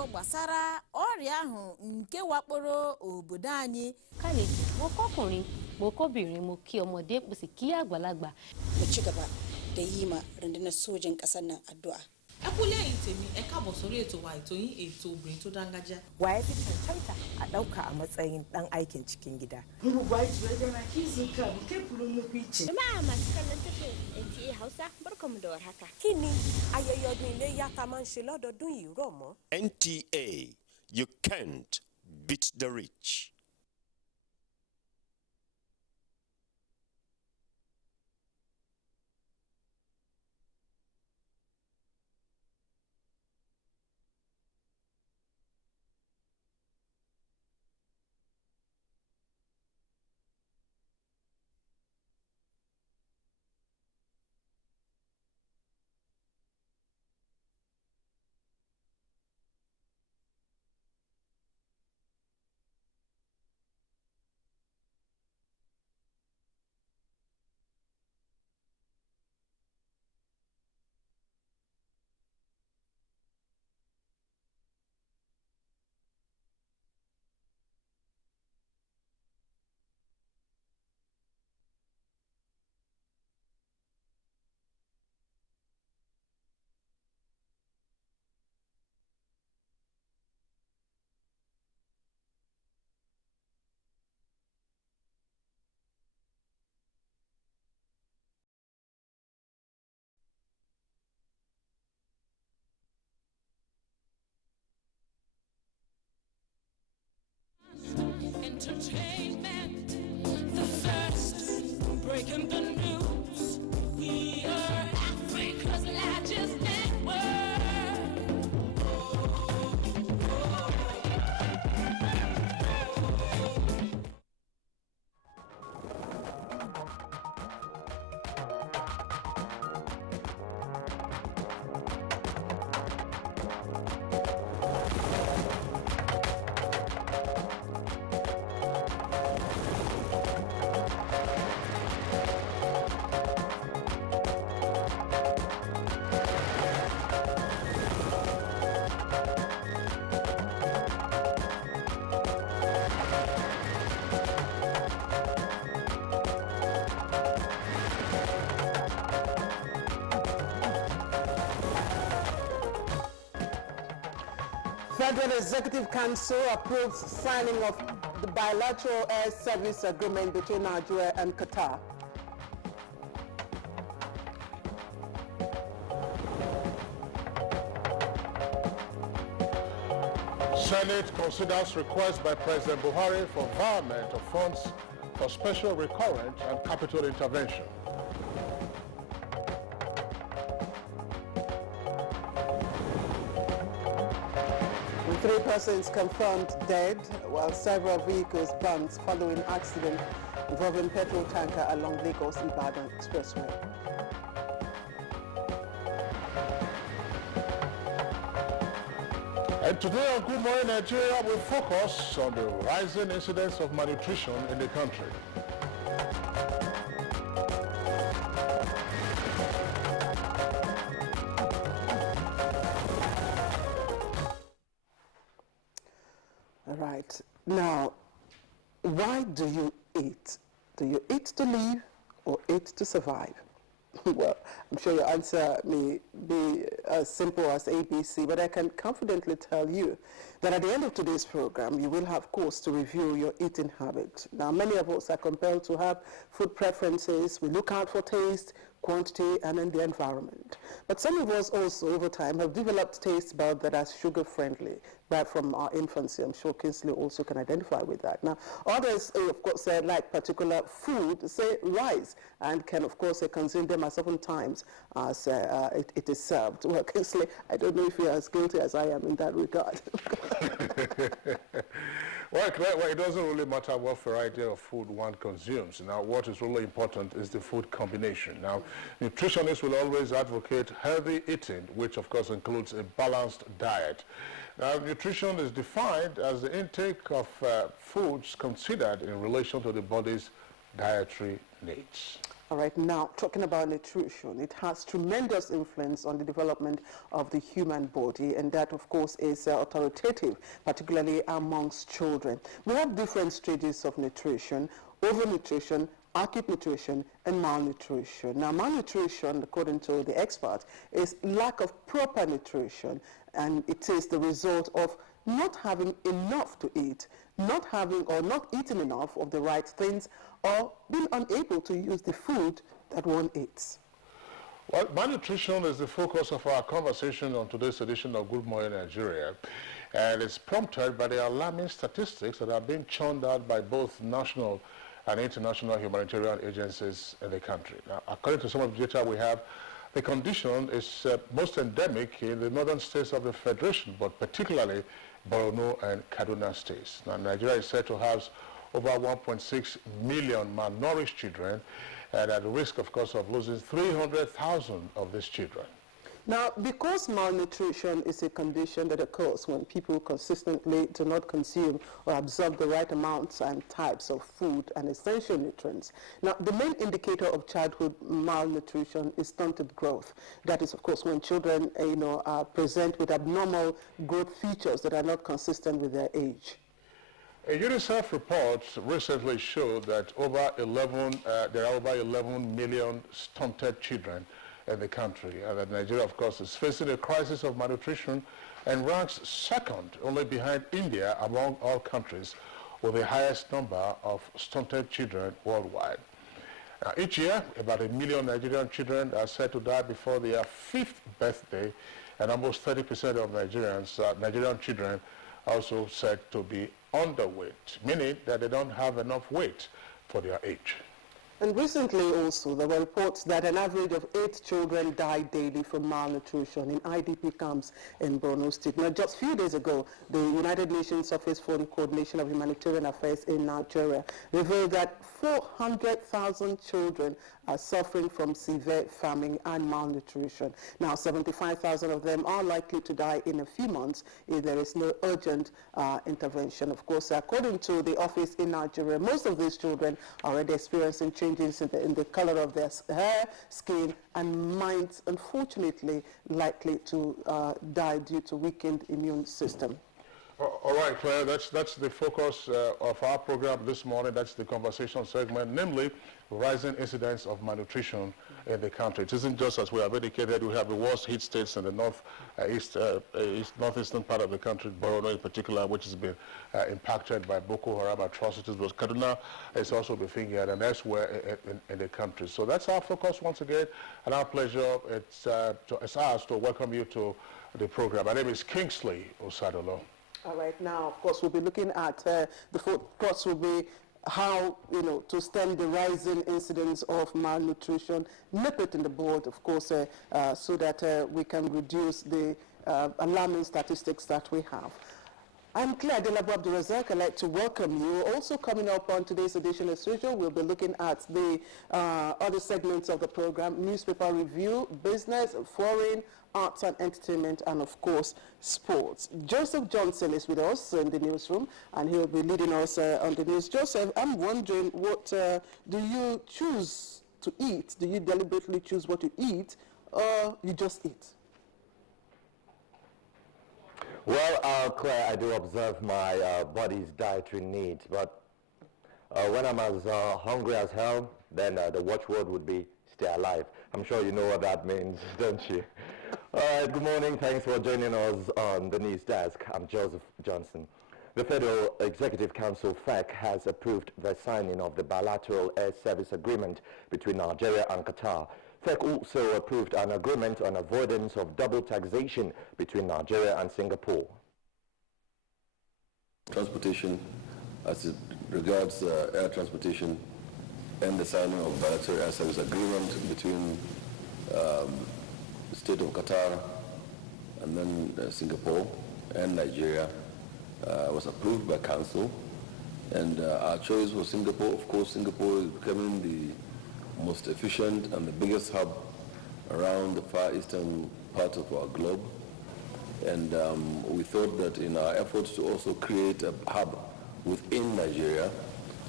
akụkọ gbasara ọrịa ahụ nke wakporo obodo anyị. Kálejò mo kọ́kùnrin mo kóbìnrin mo kí ọmọdé mo sì kí àgbàlagbà. Mu ci gaba da yi ma rundunar sojin ƙasar nan addu'a. Ẹ kú lẹ́yìn tèmi ẹ káàbọ̀ sórí ètò wa ètò yín ètò obìnrin tó dángájá. Waye fi cancanta a ɗauka a matsayin ɗan aikin cikin gida. Jama'a masu kallon tashar NTA Hausa barkamu da warhaka. Kí ni ayẹyẹ ọdún iléyá tá máa ń ṣe lọ́dọọdún yìí rọ̀ mọ́? NTA, you can't beat the rich. Entertainment, the first, breaking the news. We are Africa's largest network. Federal Executive Council approves signing of the bilateral air service agreement between Nigeria and Qatar. Senate considers request by President Buhari for environment of funds for special recurrent and capital intervention. Three persons confirmed dead, while several vehicles burnt following accident involving petrol tanker along Lagos-Ibadan Expressway. And today on Good Morning Nigeria, we focus on the rising incidence of malnutrition in the country. All right. Now, why do you eat? Do you eat to live or eat to survive? Well, I'm sure your answer may be as simple as ABC, but I can confidently tell you that at the end of today's program, you will have course to review your eating habit. Now, many of us are compelled to have food preferences. We look out for taste, quantity, and in the environment. But some of us also, over time, have developed taste buds that are sugar-friendly, right from our infancy. I'm sure Kinsley also can identify with that. Now, others, of course, like particular food, say rice, and can, of course, consume them as often times as it is served. Well, Kinsley, I don't know if you're as guilty as I am in that regard. Well, it doesn't really matter what variety of food one consumes. Now, what is really important is the food combination. Now, nutritionists will always advocate healthy eating, which, of course, includes a balanced diet. Now, nutrition is defined as the intake of foods considered in relation to the body's dietary needs. All right, now talking about nutrition, it has tremendous influence on the development of the human body, and that, of course, is authoritative, particularly amongst children. We have different stages of nutrition: overnutrition, acute nutrition, and malnutrition. Now, malnutrition, according to the experts, is lack of proper nutrition, and it is the result of not having enough to eat, not having or not eating enough of the right things, or being unable to use the food that one eats. Well, malnutrition is the focus of our conversation on today's edition of Good Morning Nigeria, and it's prompted by the alarming statistics that are being churned out by both national and international humanitarian agencies in the country. Now, according to some of the data we have, the condition is most endemic in the northern states of the Federation, but particularly Borno and Kaduna states. Now, Nigeria is said to house over 1.6 million malnourished children, and at the risk, of course, of losing 300,000 of these children. Now, because malnutrition is a condition that occurs when people consistently do not consume or absorb the right amounts and types of food and essential nutrients. Now, the main indicator of childhood malnutrition is stunted growth. That is, of course, when children, are present with abnormal growth features that are not consistent with their age. A UNICEF report recently showed that there are over 11 million stunted children in the country, and that Nigeria, of course, is facing a crisis of malnutrition and ranks second only behind India among all countries with the highest number of stunted children worldwide. Now, each year, about 1 million Nigerian children are said to die before their 5th birthday, and almost 30% of Nigerian children are also said to be underweight, meaning that they don't have enough weight for their age. And recently also, there were reports that an average of 8 children die daily from malnutrition in IDP camps in Borno State. Now, just a few days ago, the United Nations Office for the Coordination of Humanitarian Affairs in Nigeria revealed that 400,000 children are suffering from severe famine and malnutrition. Now, 75,000 of them are likely to die in a few months if there is no urgent intervention. Of course, according to the office in Nigeria, most of these children are already experiencing changes in the color of their hair, skin, and minds, unfortunately, likely to die due to weakened immune system. All right, Claire, that's the focus of our program this morning. That's the conversation segment, namely rising incidence of malnutrition in the country. It isn't just, as we have indicated, we have the worst hit states in the northeastern part of the country, Borno in particular, which has been impacted by Boko Haram atrocities, but Kaduna is also been fingered, and elsewhere in the country. So that's our focus once again, and our pleasure. It's ours to welcome you to the program. My name is Kingsley Osadolo. All right, now, of course, we'll be looking at the focus will be how, to stem the rising incidence of malnutrition, nip it in the bud, of course, so that we can reduce the alarming statistics that we have. I'm Claire Delabu Abdurazak. I'd like to welcome you. Also coming up on today's edition as usual, we'll be looking at the other segments of the program: newspaper review, business, foreign, arts and entertainment, and of course, sports. Joseph Johnson is with us in the newsroom, and he'll be leading us on the news. Joseph, I'm wondering, what do you choose to eat? Do you deliberately choose what to eat, or you just eat? Well, Claire, I do observe my body's dietary needs, but when I'm as hungry as hell, then the watchword would be stay alive. I'm sure you know what that means, don't you? All right, good morning. Thanks for joining us on the news desk. I'm Joseph Johnson. The Federal Executive Council, FEC, has approved the signing of the bilateral air service agreement between Nigeria and Qatar. FEC also approved an agreement on avoidance of double taxation between Nigeria and Singapore. Transportation, as it regards air transportation, and the signing of bilateral air service agreement between the state of Qatar and then Singapore and Nigeria was approved by Council. And our choice was Singapore. Of course, Singapore is becoming the most efficient and the biggest hub around the far eastern part of our globe. And we thought that in our efforts to also create a hub within Nigeria,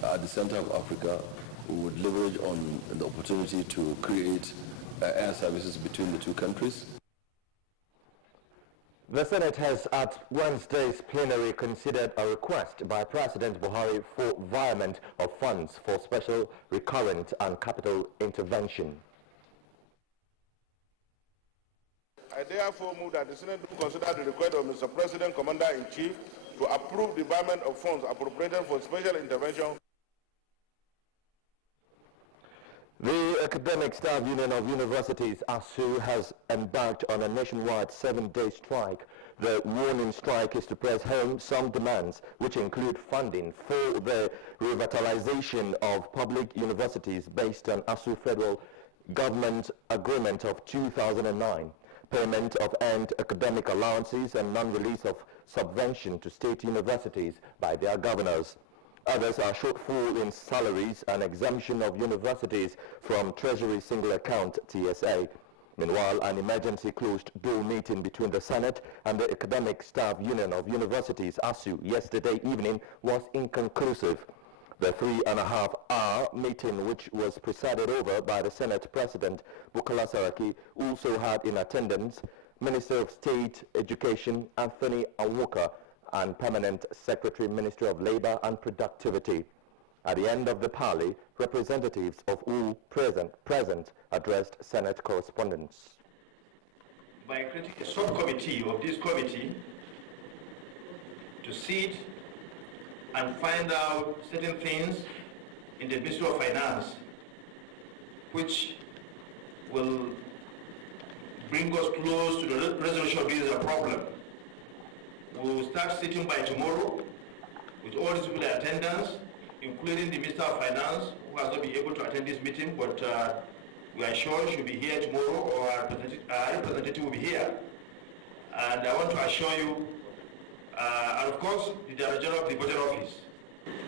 at the center of Africa, we would leverage on the opportunity to create air services between the two countries. The Senate has at Wednesday's plenary considered a request by President Buhari for environment of funds for special recurrent and capital intervention. I therefore move that the Senate do consider the request of Mr. President, Commander-in-Chief, to approve the environment of funds appropriated for special intervention. The Academic Staff Union of Universities, ASU, has embarked on a nationwide 7-day strike. The warning strike is to press home some demands, which include funding for the revitalization of public universities based on ASU federal government agreement of 2009, payment of earned academic allowances and non-release of subvention to state universities by their governors. Others are shortfall in salaries and exemption of universities from Treasury Single Account TSA. Meanwhile, an emergency closed-door meeting between the Senate and the Academic Staff Union Universities, ASU, yesterday evening was inconclusive. The 3.5-hour meeting, which was presided over by the Senate President Bukola Saraki, also had in attendance Minister of State Education Anthony Anwoka and Permanent Secretary, Ministry of Labor and Productivity. At the end of the parley, representatives of all present addressed Senate correspondence. By creating a subcommittee of this committee to sit and find out certain things in the Ministry of Finance which will bring us close to the resolution of this problem. We will start sitting by tomorrow with all these people in attendance, including the Minister of Finance, who has not been able to attend this meeting, but we are sure she will be here tomorrow, or our representative will be here. And I want to assure you, and of course, the Director General of the Budget Office.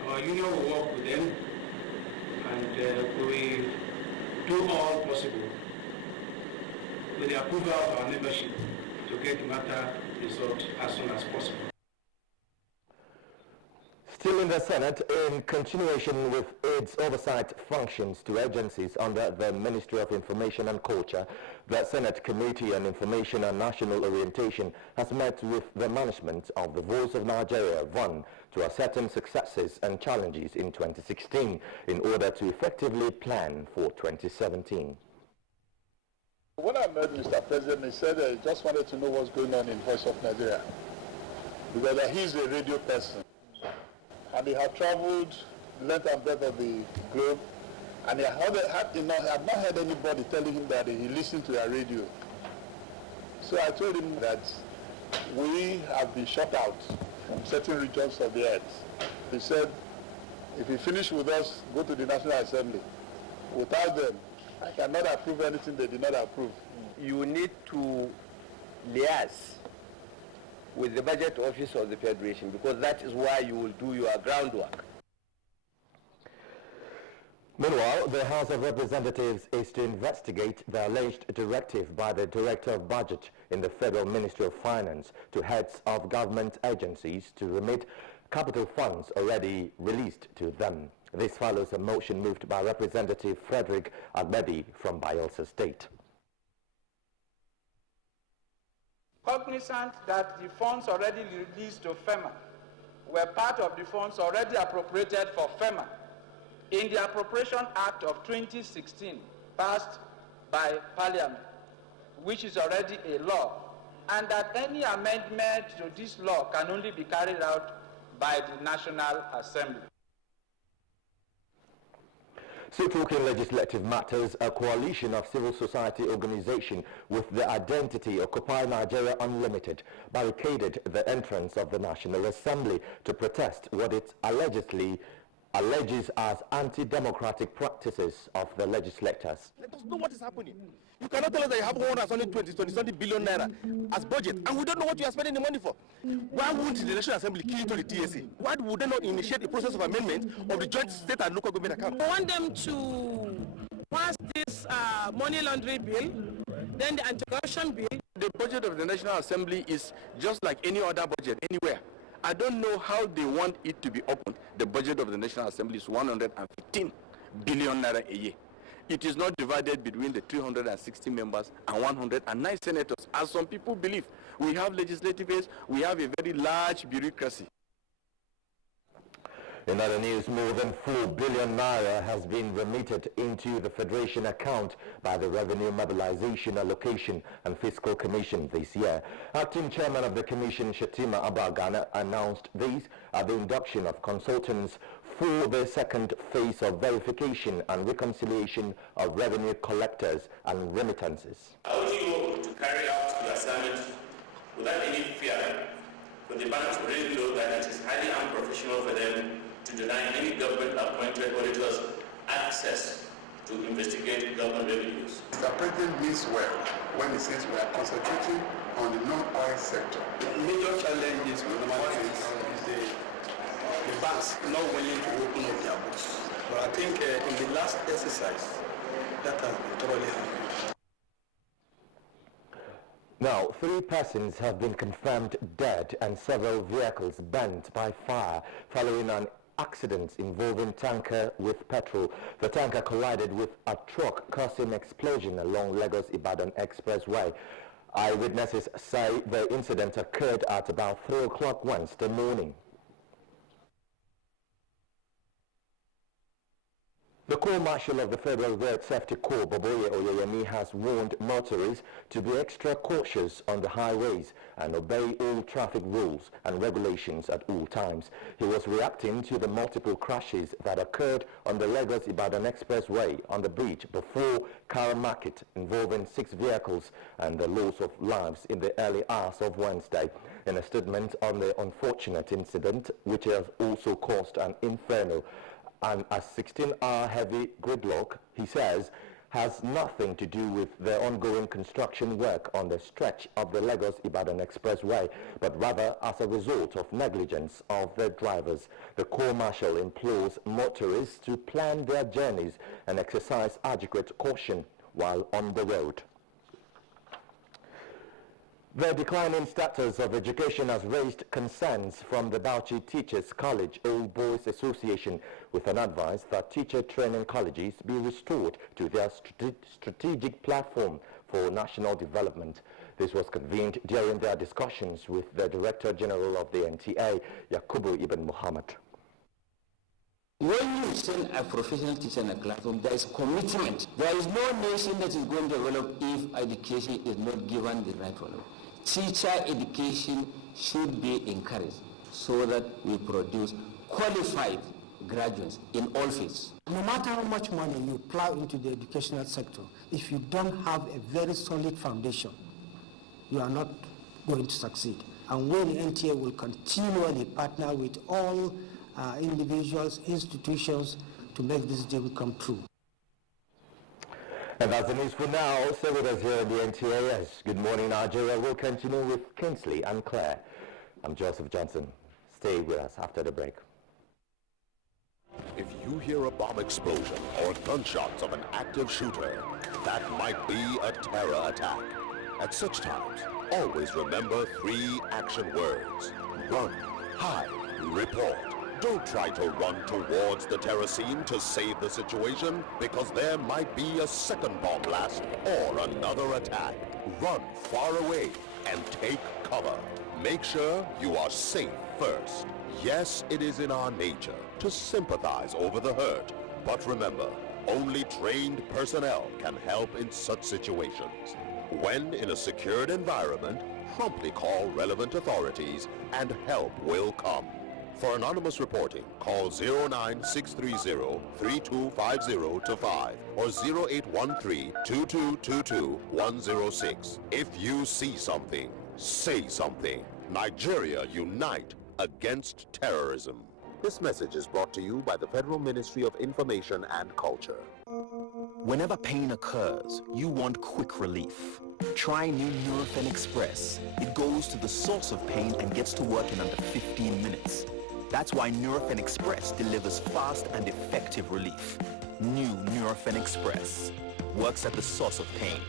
Our union will work with them, and we will do all possible with the approval of our membership to get the matter resolved as soon as possible. Still in the Senate, in continuation with its oversight functions to agencies under the Ministry of Information and Culture, the Senate Committee on Information and National Orientation has met with the management of the Voice of Nigeria, VON, to ascertain successes and challenges in 2016 in order to effectively plan for 2017. When I met Mr. President, he said he just wanted to know what's going on in Voice of Nigeria, because he's a radio person. And he had traveled length and breadth of the globe, and he had not heard anybody telling him that he listened to a radio. So I told him that we have been shut out from certain regions of the earth. He said, if you finish with us, go to the National Assembly. Without them, I cannot approve anything they did not approve. You need to liaise with the budget office of the Federation, because that is why you will do your groundwork. Meanwhile, the House of Representatives is to investigate the alleged directive by the Director of Budget in the Federal Ministry of Finance to heads of government agencies to remit capital funds already released to them. This follows a motion moved by Representative Frederick Agbebi from Bayelsa State. Cognizant that the funds already released to FEMA were part of the funds already appropriated for FEMA in the Appropriation Act of 2016 passed by Parliament, which is already a law, and that any amendment to this law can only be carried out by the National Assembly. So talking legislative matters, a coalition of civil society organizations with the identity Occupy Nigeria Unlimited barricaded the entrance of the National Assembly to protest what it alleges as anti-democratic practices of the legislators. Let us know what is happening. You cannot tell us that you have 120 billion naira as budget, and we don't know what you are spending the money for. Why won't the National Assembly key into the TSA? Why would they not initiate the process of amendment of the joint state and local government account? We want them to pass this money laundering bill, then the anti-corruption bill. The budget of the National Assembly is just like any other budget anywhere. I don't know how they want it to be opened. The budget of the National Assembly is 115 billion naira a year. It is not divided between the 360 members and 109 senators, as some people believe. We have legislative aides, we have a very large bureaucracy. In other news, more than 4 billion naira has been remitted into the Federation account by the Revenue Mobilization Allocation and Fiscal Commission this year. Acting Chairman of the Commission, Shatima Abagana, announced this at the induction of consultants for the second phase of verification and reconciliation of revenue collectors and remittances. I urge you to carry out your assignment without any fear, for the banks already know that it is highly unprofessional for them to deny any government-appointed auditors access to investigate government revenues. Mr. President means well when he says we are concentrating on the non-oil sector. The major challenges we normally face is the banks not willing to open up their books. But I think in the last exercise, that has been thoroughly handled. Now, 3 persons have been confirmed dead and several vehicles burnt by fire following an accident involving tanker with petrol. The tanker collided with a truck, causing explosion along Lagos-Ibadan Expressway. Eyewitnesses say the incident occurred at about 3 o'clock Wednesday morning. The Corps Marshal of the Federal Road Safety Corps, Boboye Oyeyemi, has warned motorists to be extra cautious on the highways and obey all traffic rules and regulations at all times. He was reacting to the multiple crashes that occurred on the Lagos-Ibadan Expressway on the bridge before Kara Market, involving 6 vehicles and the loss of lives in the early hours of Wednesday. In a statement on the unfortunate incident, which has also caused an inferno and a 16-hour heavy gridlock, he says, has nothing to do with the ongoing construction work on the stretch of the Lagos-Ibadan Expressway, but rather as a result of negligence of the drivers. The Corps Marshal implores motorists to plan their journeys and exercise adequate caution while on the road. The declining status of education has raised concerns from the Bauchi Teachers College Old Boys Association, with an advice that teacher training colleges be restored to their strategic platform for national development. This was convened during their discussions with the Director General of the NTA, Yakubu Ibn Muhammad. When you send a professional teacher in a classroom, there is commitment. There is no nation that is going to develop if education is not given the right value. Teacher education should be encouraged so that we produce qualified graduates in all fields. No matter how much money you plow into the educational sector, if you don't have a very solid foundation, you are not going to succeed. And we, the NTA, will continually partner with all individuals, institutions to make this dream come true. And that's the news for now. Stay with us here at the NTAS. Good morning, Nigeria. We'll continue with Kingsley and Claire. I'm Joseph Johnson. Stay with us after the break. If you hear a bomb explosion or gunshots of an active shooter, that might be a terror attack. At such times, always remember 3 action words. Run, hide, report. Don't try to run towards the terror scene to save the situation, because there might be a second bomb blast or another attack. Run far away and take cover. Make sure you are safe first. Yes, it is in our nature to sympathize over the hurt, but remember, only trained personnel can help in such situations. When in a secured environment, promptly call relevant authorities and help will come. For anonymous reporting, call 09630-3250-5 or 0813-2222-106. If you see something, say something. Nigeria unite against terrorism. This message is brought to you by the Federal Ministry of Information and Culture. Whenever pain occurs, you want quick relief. Try new Nurofen Express. It goes to the source of pain and gets to work in under 15 minutes. That's why Nurofen Express delivers fast and effective relief. New Nurofen Express works at the source of pain,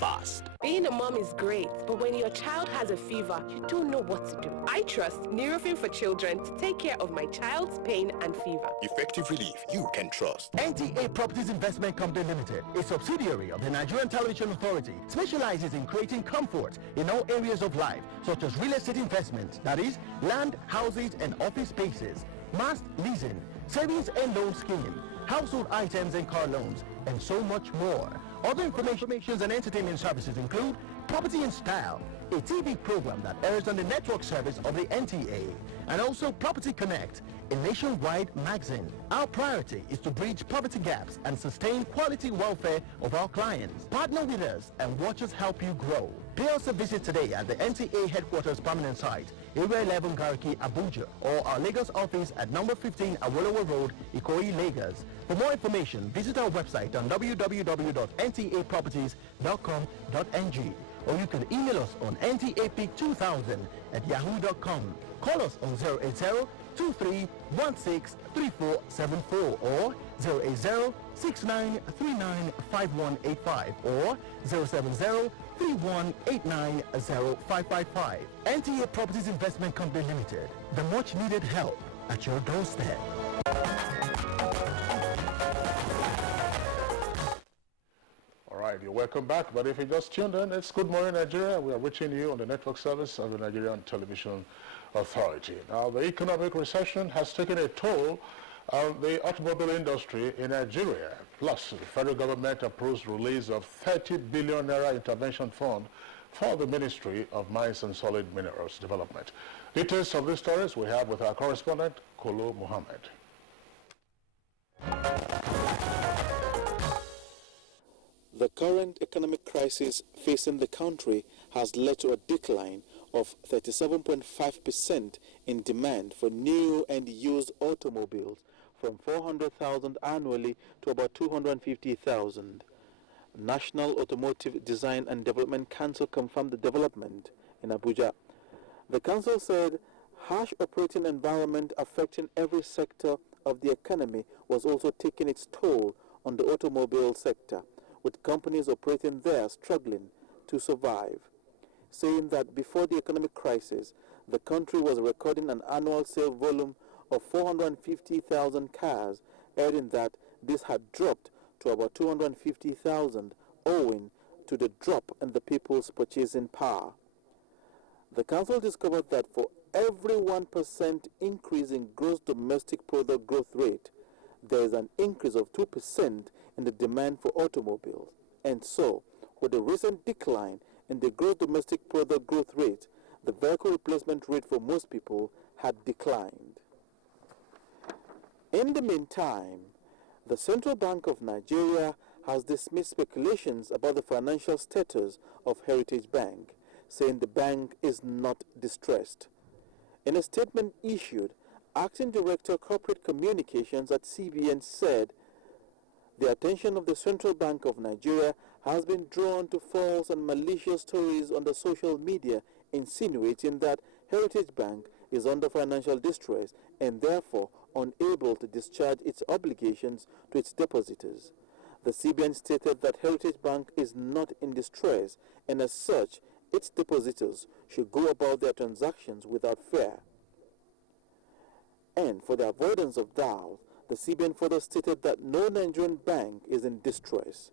fast. Being a mom is great, but when your child has a fever, you don't know what to do. I trust Nurofen for Children to take care of my child's pain and fever. Effective relief you can trust. NTA Properties Investment Company Limited, a subsidiary of the Nigerian Television Authority, specializes in creating comfort in all areas of life, such as real estate investments, that is, land, houses, and office spaces, mass leasing, savings and loan scheme, household items and car loans, and so much more. Other information and entertainment services include Property in Style, a TV program that airs on the network service of the NTA, and also Property Connect, a nationwide magazine. Our priority is to bridge poverty gaps and sustain quality welfare of our clients. Partner with us and watch us help you grow. Pay us a visit today at the NTA headquarters permanent site, Area 11 Gariki, Abuja, or our Lagos office at number 15 Awolowo Road, Ikoyi, Lagos. For more information, visit our website on www.ntaproperties.com.ng, or you can email us on ntapeak2000@yahoo.com. Call us on 080-2316-3474 or 080-6939-5185 or 070-3189-0555. NTA Properties Investment Company Limited, the much needed help at your doorstep. All right, you're welcome back. But if you just tuned in, it's Good Morning Nigeria. We are reaching you on the network service of the Nigerian Television Authority. Now, the economic recession has taken a toll on the automobile industry in Nigeria. Plus, the federal government approves release of 30 billion naira intervention fund for the Ministry of Mines and Solid Minerals Development. Details of these stories we have with our correspondent, Kolo Muhammad. The current economic crisis facing the country has led to a decline of 37.5% in demand for new and used automobiles, from 400,000 annually to about 250,000. National Automotive Design and Development Council confirmed the development in Abuja. The council said harsh operating environment affecting every sector of the economy was also taking its toll on the automobile sector, with companies operating there struggling to survive, saying that before the economic crisis, the country was recording an annual sale volume of 450,000 cars, adding that this had dropped to about 250,000 owing to the drop in the people's purchasing power. The council discovered that for every 1% increase in gross domestic product growth rate, there is an increase of 2% in the demand for automobiles. And so, with the recent decline in the gross domestic product growth rate, the vehicle replacement rate for most people had declined. In the meantime, the Central Bank of Nigeria has dismissed speculations about the financial status of Heritage Bank, saying the bank is not distressed. In a statement issued, Acting Director Corporate Communications at CBN said the attention of the Central Bank of Nigeria has been drawn to false and malicious stories on the social media insinuating that Heritage Bank is under financial distress and therefore unable to discharge its obligations to its depositors. The CBN stated that Heritage Bank is not in distress, and as such, its depositors should go about their transactions without fear. And for the avoidance of doubt, the CBN further stated that no Nigerian bank is in distress.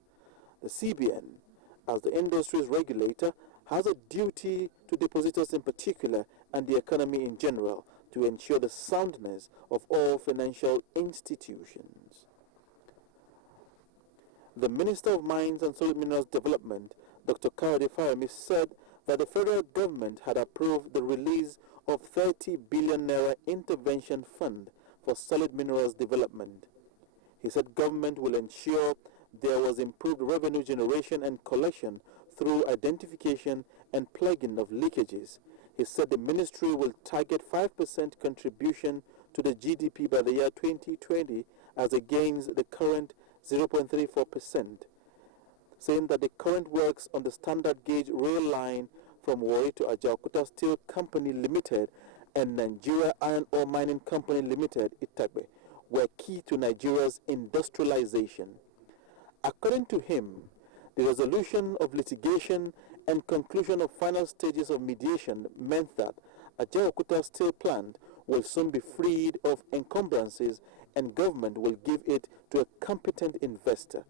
The CBN, as the industry's regulator, has a duty to depositors in particular and the economy in general to ensure the soundness of all financial institutions. The Minister of Mines and Solid Minerals Development, Dr. Kayode Fayemi, said that the federal government had approved the release of 30 billion naira intervention fund for solid minerals development. He said government will ensure there was improved revenue generation and collection through identification and plugging of leakages. He said the ministry will target 5% contribution to the GDP by the year 2020 as against the current 0.34%, saying that the current works on the standard gauge rail line from Warri to Ajaokuta Steel Company Limited and Nigeria Iron Ore Mining Company Limited, Itagbe, were key to Nigeria's industrialization. According to him, the resolution of litigation and conclusion of final stages of mediation meant that Ajaokuta steel plant will soon be freed of encumbrances and government will give it to a competent investor.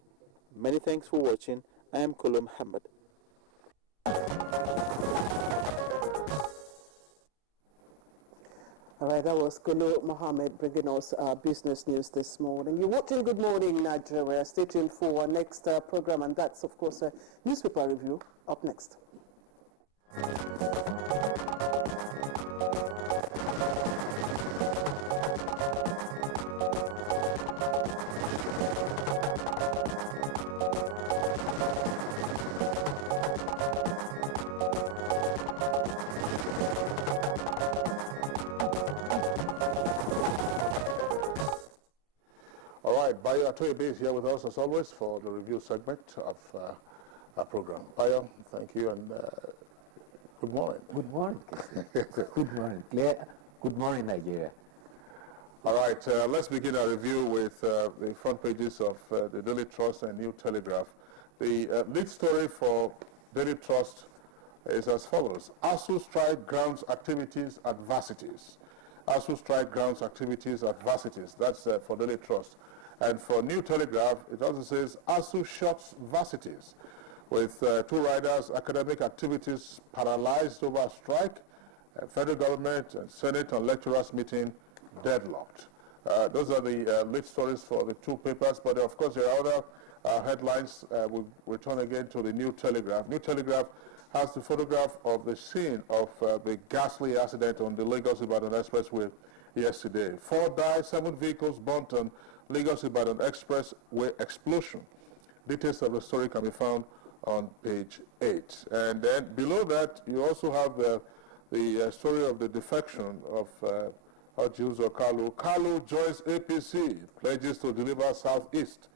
Many thanks for watching. I am Kolo Muhammad. All right, that was Kolo Mohammed bringing us business news this morning. You're watching Good Morning Nigeria. Stay tuned for our next program, and that's, of course, a newspaper review up next. All right, Bayo Atoyebe is here with us as always for the review segment of our program. Bayo, thank you and good morning. Good morning, good morning, Claire. Good morning, Nigeria. All right, let's begin our review with the front pages of the Daily Trust and New Telegraph. The lead story for Daily Trust is as follows. ASU strike grounds activities at varsities. ASU strike grounds activities at varsities. That's for Daily Trust. And for New Telegraph, it also says ASU shuts varsities. With two riders, academic activities paralyzed over strike, federal government and Senate and lecturers meeting deadlocked. Those are the lead stories for the two papers, but of course there are other headlines. We'll return again to the New Telegraph. New Telegraph has the photograph of the scene of the ghastly accident on the Lagos-Ibadan Expressway yesterday. 4 died, 7 vehicles burnt on Lagos-Ibadan Expressway explosion. Details of the story can be found on page 8. And then below that, you also have the story of the defection of Ojuzo Kalu. Kalu joins APC, pledges to deliver Southeast.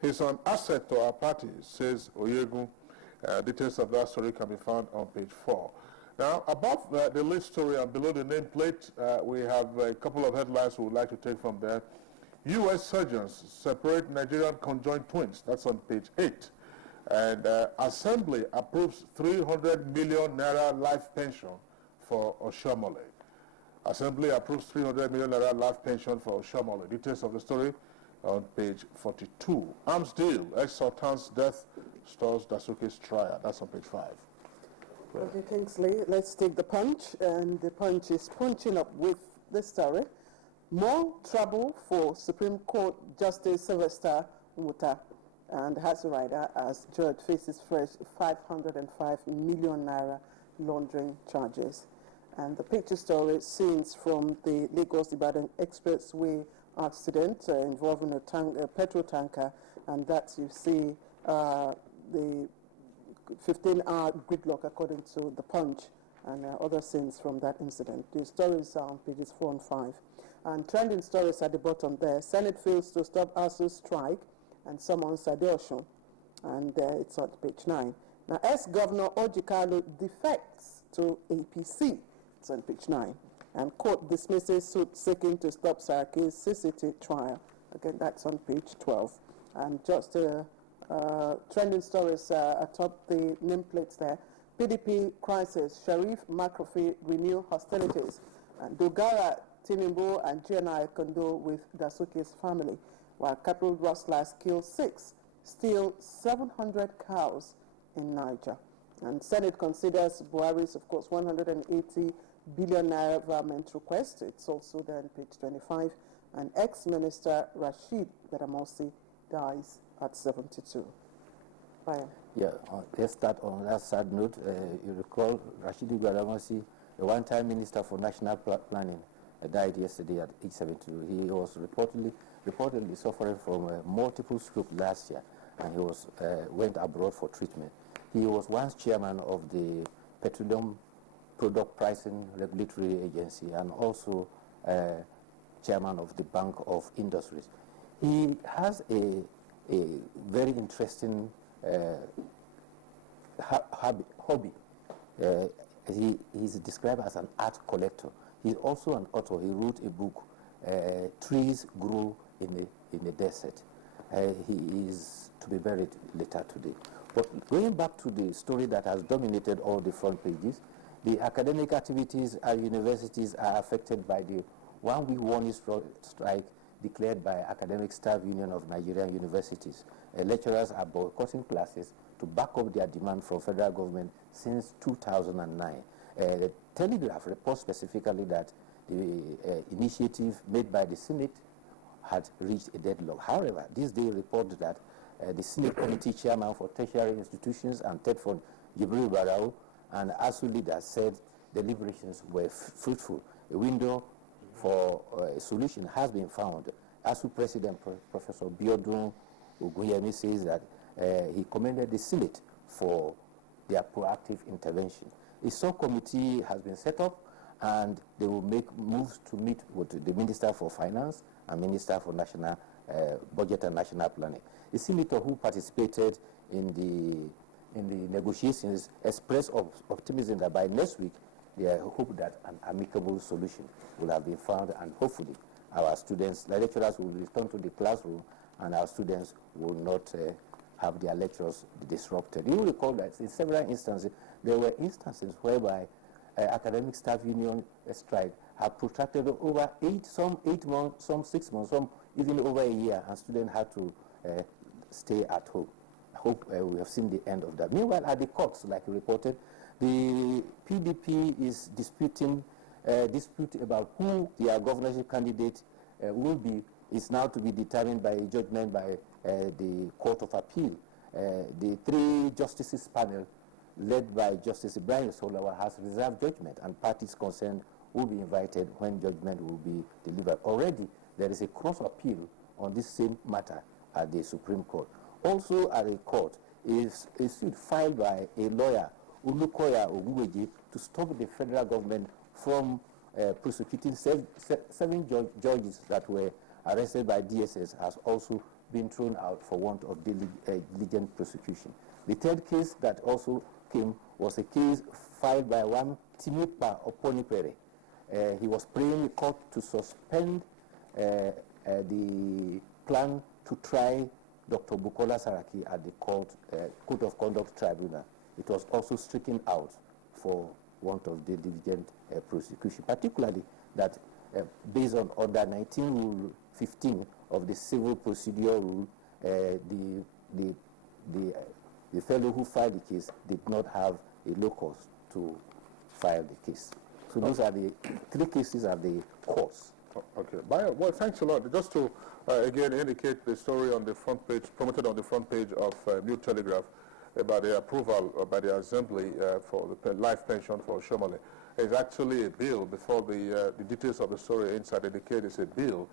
He's an asset to our party, says Oyegun. Details of that story can be found on page 4. Now, above the lead story and below the nameplate, we have a couple of headlines we would like to take from there. U.S. surgeons separate Nigerian conjoined twins. That's on page 8. And Assembly approves 300 million naira life pension for Oshomole. Assembly approves 300 million naira life pension for Oshomole. Details of the story on page 42. Arms deal, ex-Sultan's death stores Dasuke's trial. That's on page 5. Okay, Kingsley, let's take the Punch. And the Punch is punching up with this story. More trouble for Supreme Court Justice Sylvester Muta and has a rider as judge faces fresh 505 million naira laundering charges. And the picture story scenes from the Lagos-Ibadan Expressway accident involving a petrol tanker, and that you see the 15-hour gridlock according to the Punch and other scenes from that incident. The stories are on pages 4 and 5. And trending stories at the bottom there. Senate fails to stop ASU strike and summons Adeosun. And it's on page 9. Now, ex-Governor Ojikalu defects to APC. It's on page 9. And court dismisses suit seeking to stop Saraki's CCT trial. Again, that's on page 12. And just trending stories atop the nameplates there. PDP crisis, Sharif McAfee renew hostilities. And Dogara, Tinubu and GNI condole with Dasuke's family, while cattle rustlers kill 6, steal 700 cows in Niger. And Senate considers Buhari's, of course, 180 billion naira government request. It's also there on page 25. And ex-minister Rashid Badamosi dies at 72. Bye. Yeah, let's start on that sad note. You recall Rashid Badamosi, a one-time minister for national planning, died yesterday at age 72. He was reportedly suffering from multiple stroke last year, and he was went abroad for treatment. He was once chairman of the Petroleum Product Pricing Regulatory Agency and also chairman of the Bank of Industries. He has a very interesting hobby. He's described as an art collector. He's also an author. He wrote a book, Trees Grow in the Desert. He is to be buried later today. But going back to the story that has dominated all the front pages, the academic activities at universities are affected by the one-week warning strike declared by Academic Staff Union of Nigerian Universities. Lecturers are boycotting classes to back up their demand from federal government since 2009. The Telegraph reports specifically that the initiative made by the Senate had reached a deadlock. However, this day reported that the Senate Committee Chairman for Tertiary Institutions and TEDFON, Jibril Barau, and ASU leaders said deliberations were fruitful. A window for a solution has been found. ASU President Professor Biodun Ogunyemi says that he commended the Senate for their proactive intervention. A subcommittee has been set up, and they will make moves to meet with the Minister for Finance and Minister for National Budget and National Planning. The senator who participated in the negotiations expressed optimism that by next week they hope that an amicable solution will have been found, and hopefully our students, the lecturers, will return to the classroom and our students will not have their lectures disrupted. You will recall that in several instances, there were instances whereby academic staff union strike have protracted over 8 months, some 6 months, some even over a year, and students had to stay at home. I hope we have seen the end of that. Meanwhile, at the courts, like reported, the PDP is disputing dispute about who their governorship candidate will be is now to be determined by a judgment by the Court of Appeal. The 3 justices panel, led by Justice Ibrahim Solawa, has reserved judgment, and parties concerned will be invited when judgment will be delivered. Already, there is a cross appeal on this same matter at the Supreme Court. Also at the court is a suit filed by a lawyer, Ulukoya Oguweji, to stop the federal government from prosecuting 7 judges that were arrested by DSS, has also been thrown out for want of diligent prosecution. The third case that also came was a case filed by one Timipa Oponipere. He was praying the court to suspend the plan to try Dr. Bukola Saraki at the Code of Conduct Tribunal. It was also stricken out for want of diligent prosecution, particularly that based on Order 19 Rule 15 of the Civil Procedure Rule, the fellow who filed the case did not have a locus to file the case. So those are the 3 cases at the courts. Okay. Well, thanks a lot. Just to again indicate the story on the front page, promoted on the front page of New Telegraph about the approval by the Assembly for the life pension for Shomale. It's actually a bill before the details of the story inside indicate it's a bill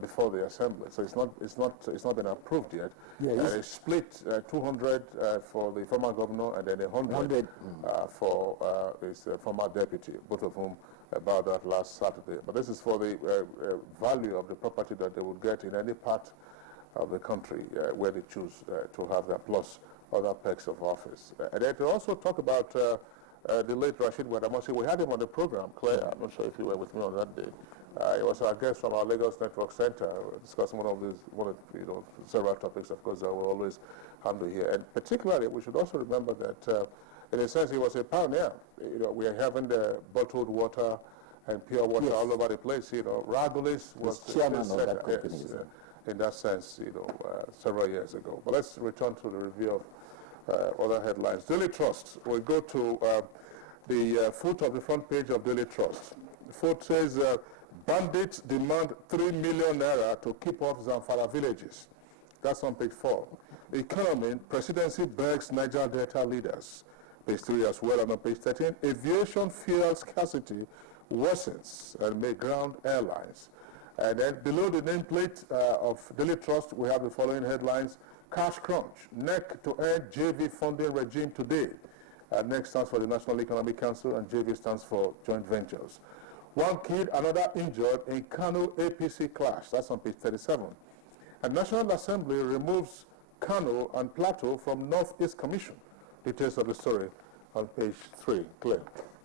before the Assembly. So it's not been approved yet. Yeah, it's split 200 for the former governor and then 100 for his former deputy, both of whom about that last Saturday. But this is for the value of the property that they would get in any part of the country where they choose to have that, plus other perks of office. And then to also talk about the late Rashid Wadamosi. We had him on the program, Claire. I'm not sure if you were with me on that day. He was our guest from our Lagos Network Center, discussing one of several topics, of course, that we always handle here. And particularly, we should also remember that, in a sense, he was a pioneer. We are having the bottled water and pure water all over the place. Ragulis was chairman of that company. Yes, in that sense, several years ago. But let's return to the review of other headlines. Daily Trust. We'll go to the foot of the front page of Daily Trust. The foot says, bandits demand 3 million naira to keep off Zamfara villages. That's on page 4. Economy, presidency begs Niger Delta leaders. Page 3 as well, and on page 13, aviation fuel scarcity worsens and may ground airlines. And then below the nameplate of Daily Trust, we have the following headlines. Cash crunch, NEC to end JV funding regime today. NEC stands for the National Economic Council and JV stands for joint ventures. 1 killed, another injured in Kano APC clash. That's on page 37. And National Assembly removes Kano and Plateau from Northeast Commission. Details of the story on page 3. Claire.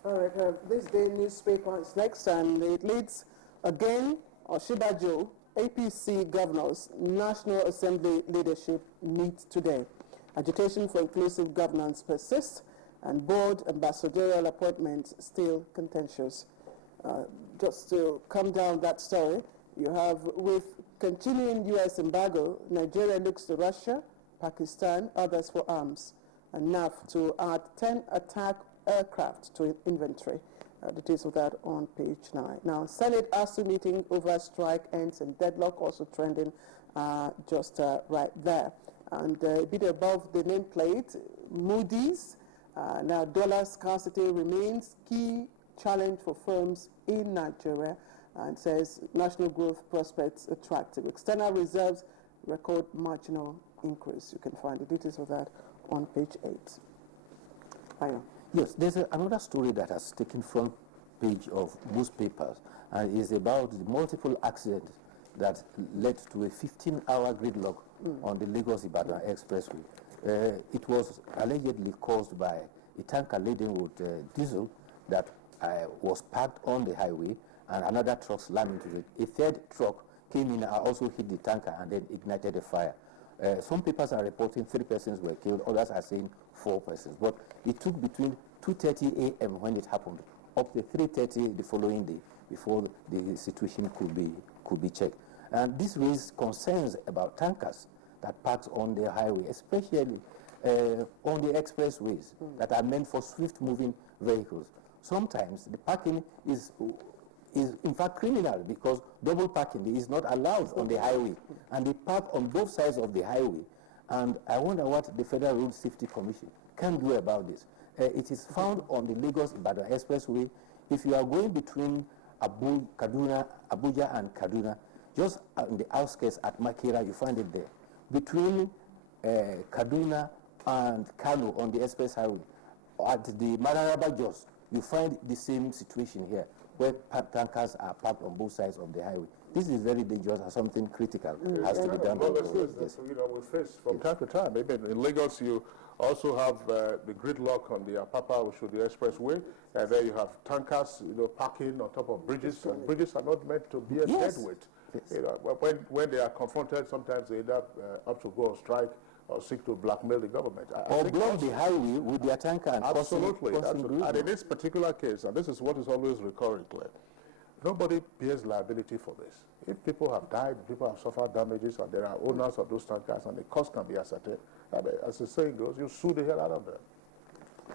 All right, this day newspaper is next, and it leads again, Oshibajo, APC governors, National Assembly leadership meet today. Agitation for inclusive governance persists, and board ambassadorial appointments still contentious. Just to come down that story, you have, with continuing U.S. embargo, Nigeria looks to Russia, Pakistan, others for arms, and NAF to add 10 attack aircraft to inventory. Details of that on page 9. Now, Senate ASU meeting over strike ends in deadlock, also trending just right there. And a bit above the nameplate, Moody's. Now, dollar scarcity remains key challenge for firms in Nigeria, and says national growth prospects attractive. External reserves record marginal increase. You can find the details of that on page 8. Ayo. Yes, there's another story that has taken front page of newspapers, and is about the multiple accidents that led to a 15-hour gridlock on the Lagos-Ibadan Expressway. It was allegedly caused by a tanker laden with diesel that was parked on the highway, and another truck slammed into it. A third truck came in and also hit the tanker and then ignited a fire. Some papers are reporting 3 persons were killed, others are saying 4 persons. But it took between 2:30 a.m. when it happened up to 3:30 the following day before the situation could be checked. And this raised concerns about tankers that park on the highway, especially on the expressways that are meant for swift-moving vehicles. Sometimes the parking is in fact criminal, because double parking is not allowed on the highway, and they park on both sides of the highway. And I wonder what the Federal Road Safety Commission can do about this. It is found on the Lagos-Ibadan Expressway. If you are going between Abuja and Kaduna, just in the outskirts at Makera, you find it there. Between Kaduna and Kano on the express highway, at the Mararaba Jos, you find the same situation here, where tankers are parked on both sides of the highway. This is very dangerous, and something critical has to be done. Well, we face from time to time. Maybe in Lagos, you also have the gridlock on the Apapa Oshodi Expressway, and there you have tankers, parking on top of bridges, and bridges are not meant to be a deadweight. When they are confronted, sometimes they end up to go on strike or seek to blackmail the government. Or block the highway with their tanker and absolutely. And in this particular case, and this is what is always recurring, Claire, nobody bears liability for this. If people have died, people have suffered damages, and there are owners of those tankers, and the cost can be ascertained, as the saying goes, you sue the hell out of them.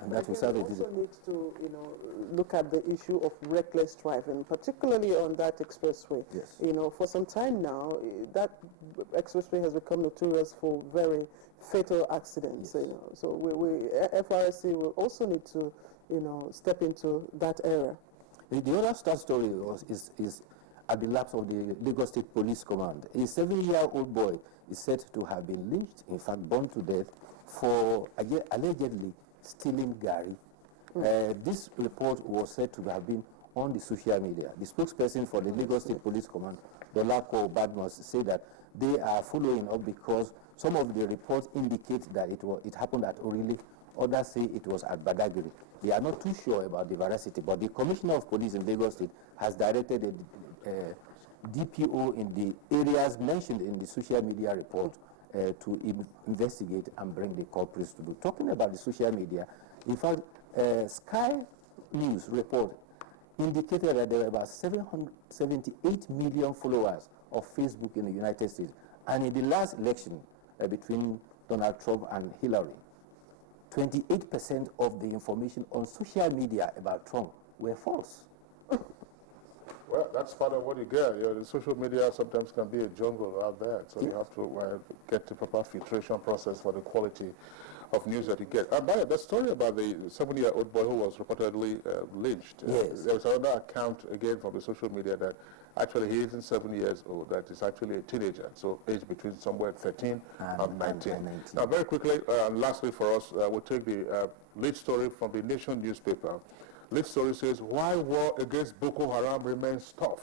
And that will serve it. Also needs to, look at the issue of reckless driving, particularly on that expressway. Yes. For some time now, that expressway has become notorious for very fatal accidents. Yes. So FRSC will also need to, step into that area. The other star story is at the lapse of the Lagos State Police Command. A 7-year-old boy is said to have been lynched, in fact burned to death, for allegedly stealing Gary. This report was said to have been on the social media. The spokesperson for the Lagos State Police Command, Dolako Badmus, said that they are following up because some of the reports indicate that it happened at Orili, others say it was at Badagry. They are not too sure about the veracity, but the Commissioner of Police in Lagos State has directed a DPO in the areas mentioned in the social media report to investigate and bring the culprits to book. Talking about the social media, in fact, Sky News report indicated that there were about 778 million followers of Facebook in the United States. And in the last election between Donald Trump and Hillary, 28% of the information on social media about Trump were false. Well, that's part of what you get. The social media sometimes can be a jungle out there, so you have to get the proper filtration process for the quality of news that you get. By the story about the 7-year-old boy who was reportedly lynched, there was another account again from the social media that actually he isn't 7 years old, that is actually a teenager, so age between somewhere 13 and 19. Now, very quickly, and lastly for us, we'll take the lead story from the Nation newspaper. Lead story says, why war against Boko Haram remains tough.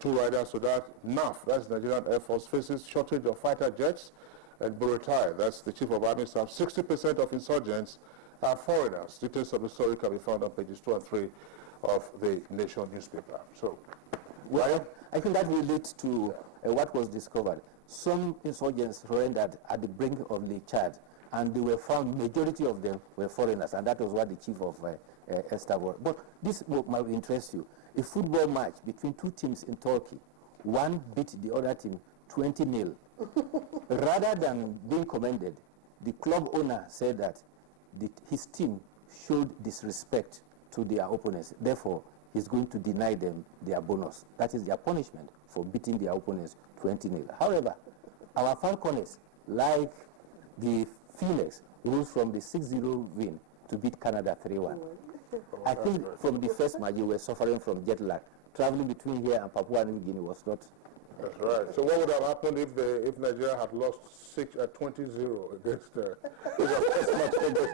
2 riders to that. NAF, that's Nigerian Air Force, faces shortage of fighter jets. And Buratai, that's the Chief of Army Staff, 60% of insurgents are foreigners. Details of the story can be found on pages 2 and 3 of the Nation newspaper. So, well, I think that relates to what was discovered. Some insurgents surrendered at the brink of Lake Chad, and they were found, majority of them were foreigners, and that was what the chief of staff was. But this might interest you. A football match between two teams in Turkey, one beat the other team 20-0. Rather than being commended, the club owner said that his team showed disrespect to their opponents. Therefore, he's going to deny them their bonus. That is their punishment for beating their opponents 20-0. However, our Falconers, like the Phoenix, rose from the 6-0 win to beat Canada 3-1. I think from the first match, you were suffering from jet lag. Traveling between here and Papua New Guinea was not... That's right. So what would have happened if Nigeria had lost 20-0 against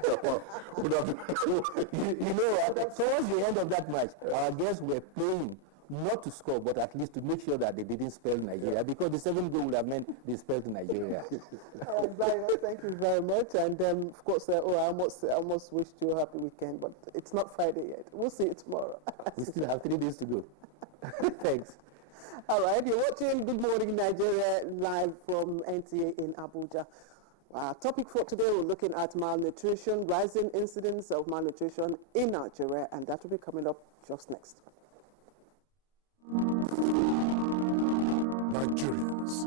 Japan? You know what? Towards the end of that match, our guests were playing not to score, but at least to make sure that they didn't spell Nigeria, because the 7th goal would have meant they spelled Nigeria. Thank you very much. And of course, I almost wished you a happy weekend, but it's not Friday yet. We'll see you tomorrow. We still have 3 days to go. Thanks. All right, you're watching Good Morning Nigeria live from NTA in Abuja. Our topic for today, we're looking at malnutrition, rising incidence of malnutrition in Nigeria, and that will be coming up just next. Nigerians.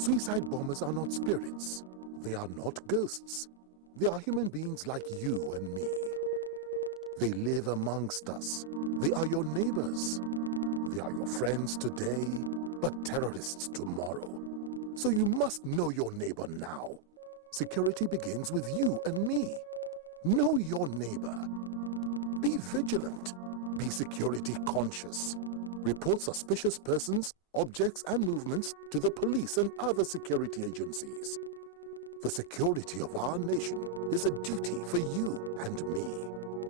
Suicide bombers are not spirits. They are not ghosts. They are human beings like you and me. They live amongst us. They are your neighbors. They are your friends today, but terrorists tomorrow. So you must know your neighbor now. Security begins with you and me. Know your neighbor. Be vigilant. Be security conscious. Report suspicious persons, objects, and movements to the police and other security agencies. The security of our nation is a duty for you and me.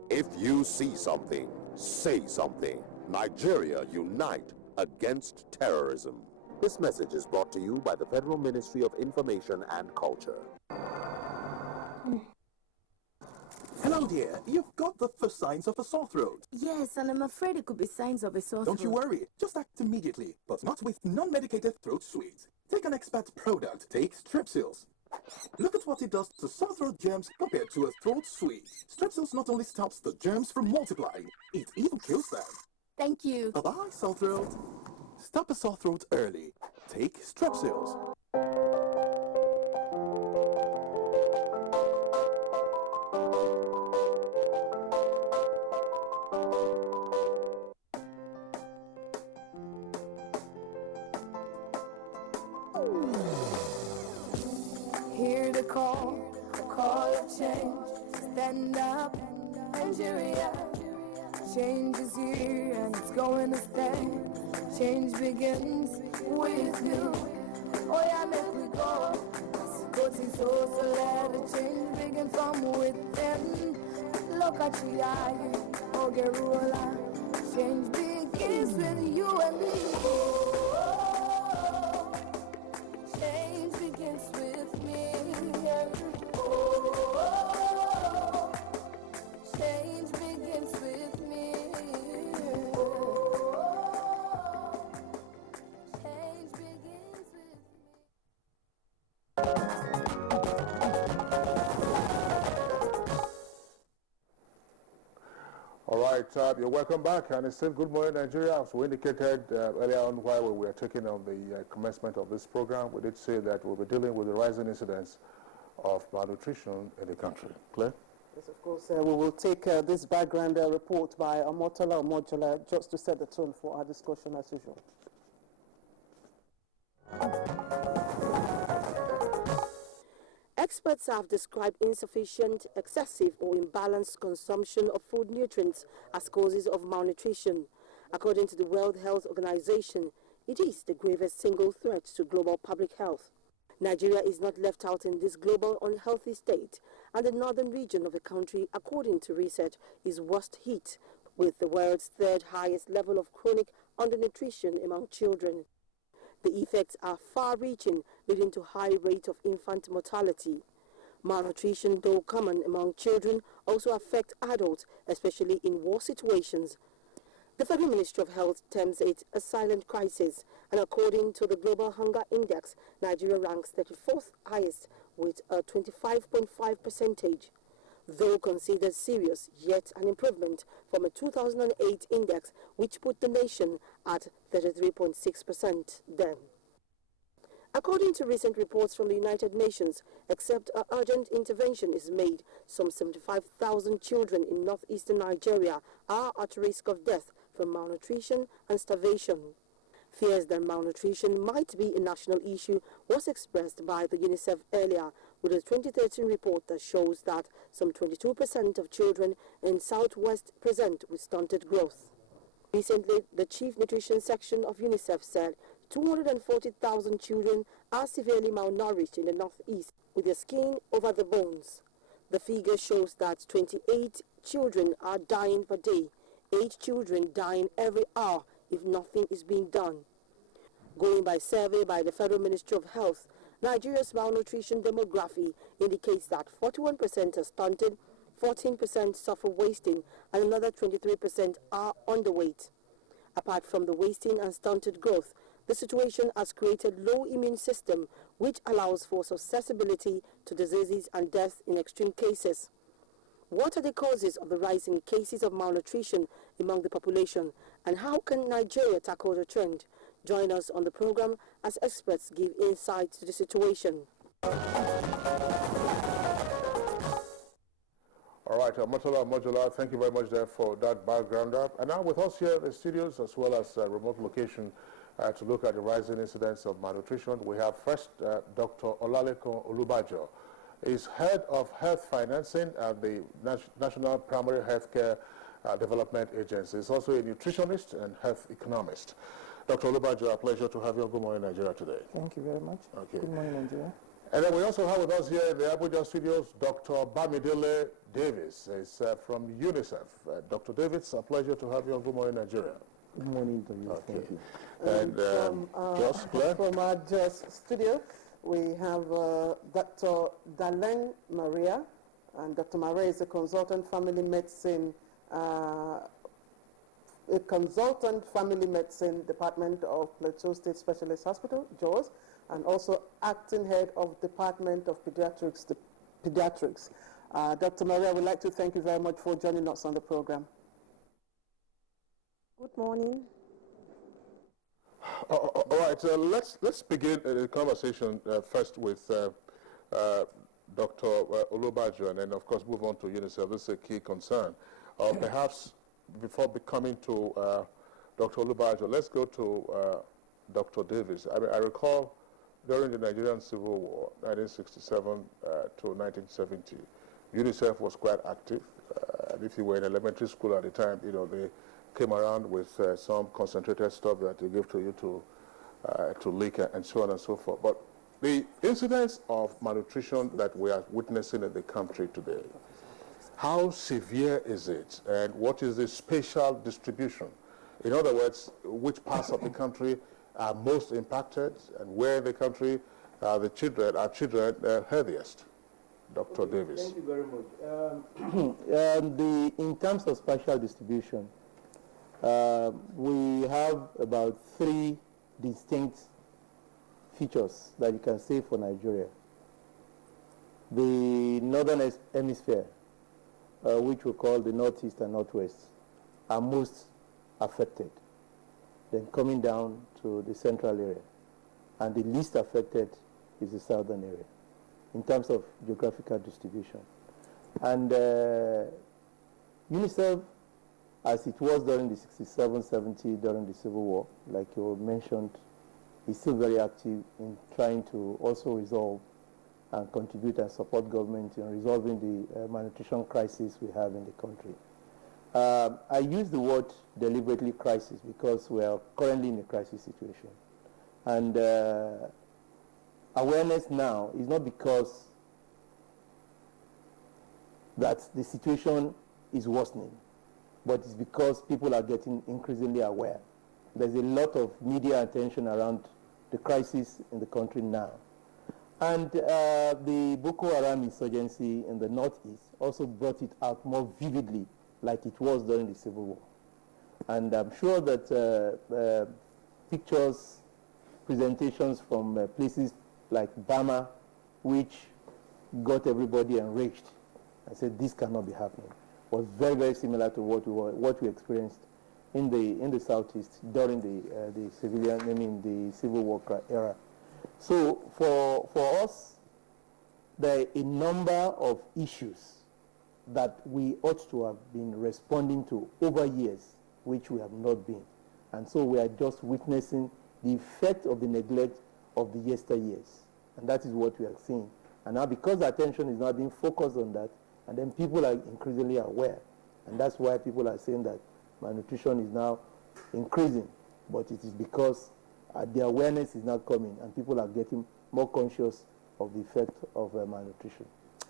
If you see something, say something. Nigeria unite against terrorism. This message is brought to you by the Federal Ministry of Information and Culture. Hello, dear. You've got the first signs of a sore throat. Yes, and I'm afraid it could be signs of a sore throat. Don't you worry. Just act immediately, but not with non-medicated throat sweets. Take an expert product. Take Strepsils. Look at what it does to sore throat germs compared to a throat sweet. Strepsils not only stops the germs from multiplying, it even kills them. Thank you. Bye-bye, sore throat. Stop a sore throat early. Take Strepsils. Hear the call of change. Stand up, Nigeria. Change is here and it's going to stay. Change begins with you. Oh yeah, make we go. Go to so let the change begin from within. Look at you, oh Gerula. Change begins with you and me. Change begins with me. Change begins with me. Change begins with me. All right, you're welcome back, and it's still Good Morning Nigeria. As we indicated earlier on while we were taking on the commencement of this program, we did say that we'll be dealing with the rising incidence of malnutrition in the country. Claire? Yes, of course. We will take this background report by Omotola Omojola just to set the tone for our discussion as usual. Experts have described insufficient, excessive or imbalanced consumption of food nutrients as causes of malnutrition. According to the World Health Organization, it is the gravest single threat to global public health. Nigeria is not left out in this global unhealthy state, and the northern region of the country, according to research, is worst hit, with the world's third highest level of chronic undernutrition among children. The effects are far-reaching, leading to high rate of infant mortality. Malnutrition, though common among children, also affects adults, especially in war situations. The Federal Ministry of Health terms it a silent crisis, and according to the Global Hunger Index, Nigeria ranks 34th highest with a 25.5%. Though considered serious, yet an improvement from a 2008 index which put the nation at 33.6% then. According to recent reports from the United Nations, except an urgent intervention is made, some 75,000 children in northeastern Nigeria are at risk of death from malnutrition and starvation. Fears that malnutrition might be a national issue was expressed by the UNICEF earlier with a 2013 report that shows that some 22% of children in Southwest present with stunted growth. Recently, the Chief Nutrition Section of UNICEF said 240,000 children are severely malnourished in the Northeast with their skin over the bones. The figure shows that 28 children are dying per day, 8 children dying every hour if nothing is being done. Going by survey by the Federal Ministry of Health, Nigeria's malnutrition demography indicates that 41% are stunted, 14% suffer wasting, and another 23% are underweight. Apart from the wasting and stunted growth, the situation has created low immune system, which allows for susceptibility to diseases and death in extreme cases. What are the causes of the rise in cases of malnutrition among the population, and how can Nigeria tackle the trend? Join us on the program as experts give insight to the situation. All right, Mojola, thank you very much there for that background up. And now with us here in the studios, as well as remote location, to look at the rising incidence of malnutrition, we have first Dr. Olaleko Olubajo. He's head of health financing at the National Primary Healthcare Development Agency. He's also a nutritionist and health economist. Dr. Olubajo, a pleasure to have you on Good Morning Nigeria today. Thank you very much. Okay. Good morning, Nigeria. And then we also have with us here in the Abuja studios, Dr. Bamidele Davis. He's from UNICEF. Dr. Davis, a pleasure to have you on Good Morning Nigeria. Good morning to you. Okay. Thank you. And from our JOS studio, we have Dr. Daleng Maria, and Dr. Maria is a consultant family medicine Department of Plateau State Specialist Hospital, JOS, and also acting head of Department of Pediatrics. Dr. Maria, I would like to thank you very much for joining us on the program. Good morning. All right, let's begin the conversation first with Dr. Olubajo, and then of course move on to UNICEF. This is a key concern. Perhaps before coming to Dr. Olubajo, let's go to Dr. Davis. I mean, I recall during the Nigerian Civil War, 1967 to 1970, UNICEF was quite active. And if you were in elementary school at the time, you know, they came around with some concentrated stuff that they give to you to lick and so on and so forth. But the incidence of malnutrition that we are witnessing in the country today, how severe is it, and what is the spatial distribution? In other words, which parts of the country are most impacted, and where in the country are children heaviest? Dr. Davis. Thank you very much. In terms of spatial distribution, we have about 3 distinct features that you can say for Nigeria. The northern hemisphere, which we call the northeast and northwest, are most affected. Then coming down to the central area. And the least affected is the southern area in terms of geographical distribution. And UNICEF, as it was during the 67-70, during the Civil War, like you mentioned, is still very active in trying to also resolve and contribute and support government in resolving the malnutrition crisis we have in the country. I use the word deliberately crisis because we are currently in a crisis situation. And awareness now is not because that the situation is worsening, but it's because people are getting increasingly aware. There's a lot of media attention around the crisis in the country now. And the Boko Haram insurgency in the northeast also brought it out more vividly like it was during the Civil War. And I'm sure that pictures, presentations from places like Bama, which got everybody enraged and said this cannot be happening, was very, very similar to what we experienced in the southeast during the civil war era. So for us, there are a number of issues that we ought to have been responding to over years, which we have not been. And so we are just witnessing the effect of the neglect of the yesteryears. And that is what we are seeing. And now because the attention is now being focused on that, and then people are increasingly aware. And that's why people are saying that malnutrition is now increasing. But it is because the awareness is now coming and people are getting more conscious of the effect of malnutrition.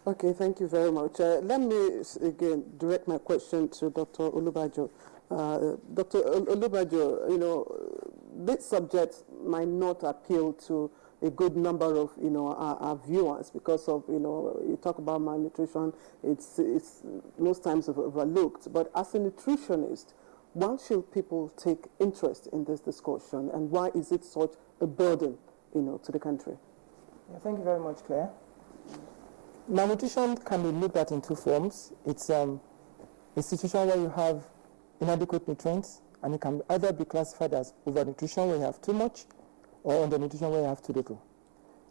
Okay, thank you very much. Let me again direct my question to Dr. Olubajo. Dr. Olubajo, you know, this subject might not appeal to a good number of, you know, our viewers because of, you know, you talk about malnutrition, it's most times overlooked. But as a nutritionist, why should people take interest in this discussion, and why is it such a burden, you know, to the country? Yeah, thank you very much, Claire. Malnutrition can be looked at in two forms. It's a situation where you have inadequate nutrients, and it can either be classified as overnutrition where you have too much, or undernutrition where you have too little.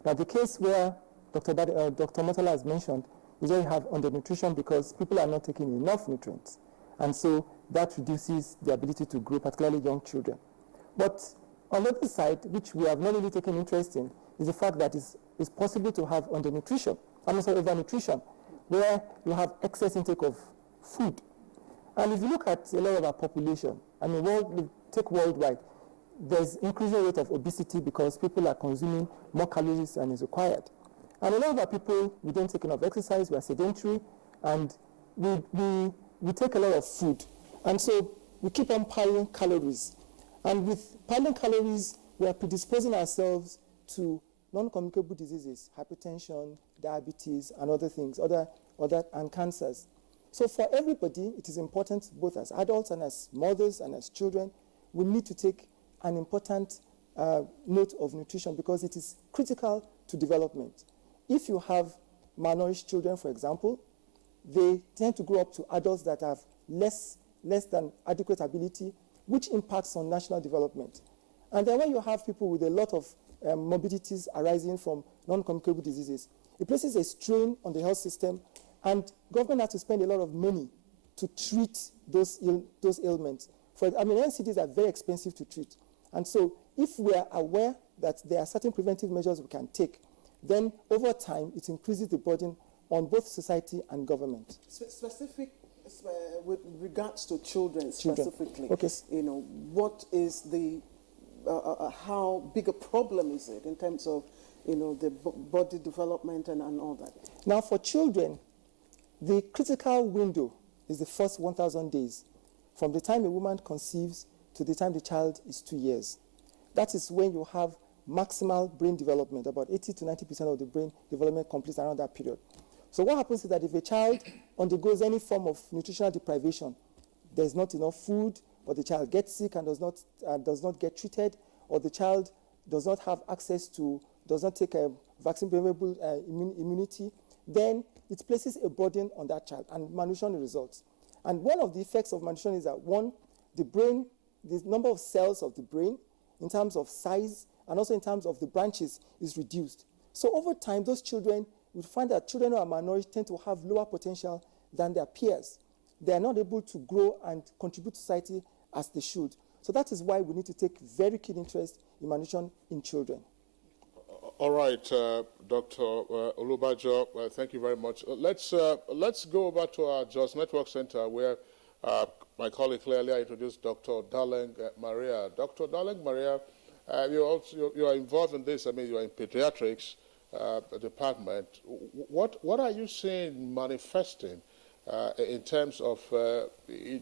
Now, the case where Dr. Motala has mentioned is where you have undernutrition because people are not taking enough nutrients, and so that reduces the ability to grow, particularly young children. But on the other side, which we have not really taken interest in, is the fact that it's possible to have undernutrition, overnutrition, where you have excess intake of food. And if you look at a lot of our population, I mean, take worldwide, there's increasing rate of obesity because people are consuming more calories than is required. And a lot of our people, we don't take enough exercise, we are sedentary, and we take a lot of food. And so we keep on piling calories. And with piling calories, we are predisposing ourselves to non-communicable diseases, hypertension, diabetes, and other things, and cancers. So for everybody, it is important, both as adults and as mothers and as children, we need to take an important note of nutrition because it is critical to development. If you have malnourished children, for example, they tend to grow up to adults that have less than adequate ability, which impacts on national development. And then when you have people with a lot of morbidities arising from non-communicable diseases, it places a strain on the health system, and government has to spend a lot of money to treat those ailments. NCDs are very expensive to treat. And so if we are aware that there are certain preventive measures we can take, then over time it increases the burden on both society and government. With regards to children specifically, okay. You know, what is the, how big a problem is it in terms of, you know, the body development and all that? Now for children, the critical window is the first 1,000 days, from the time a woman conceives to the time the child is 2 years. That is when you have maximal brain development. About 80 to 90% of the brain development completes around that period. So what happens is that if a child undergoes any form of nutritional deprivation, there's not enough food, or the child gets sick and does not get treated, or the child does not have access to, does not take a vaccine-preventable immunity, then it places a burden on that child, and malnutrition results. And one of the effects of malnutrition is that, one, the brain, the number of cells of the brain, in terms of size, and also in terms of the branches, is reduced. So over time, those children, we find that children who are malnourished tend to have lower potential than their peers. They are not able to grow and contribute to society as they should. So that is why we need to take very keen interest in malnutrition in children. All right, Dr. Olubajo, thank you very much. Let's go over to our Jos Network Center where my colleague clearly introduced Dr. Darling Maria. Dr. Darling Maria, you are involved in this. I mean, you are in pediatrics department. What are you seeing manifesting in terms of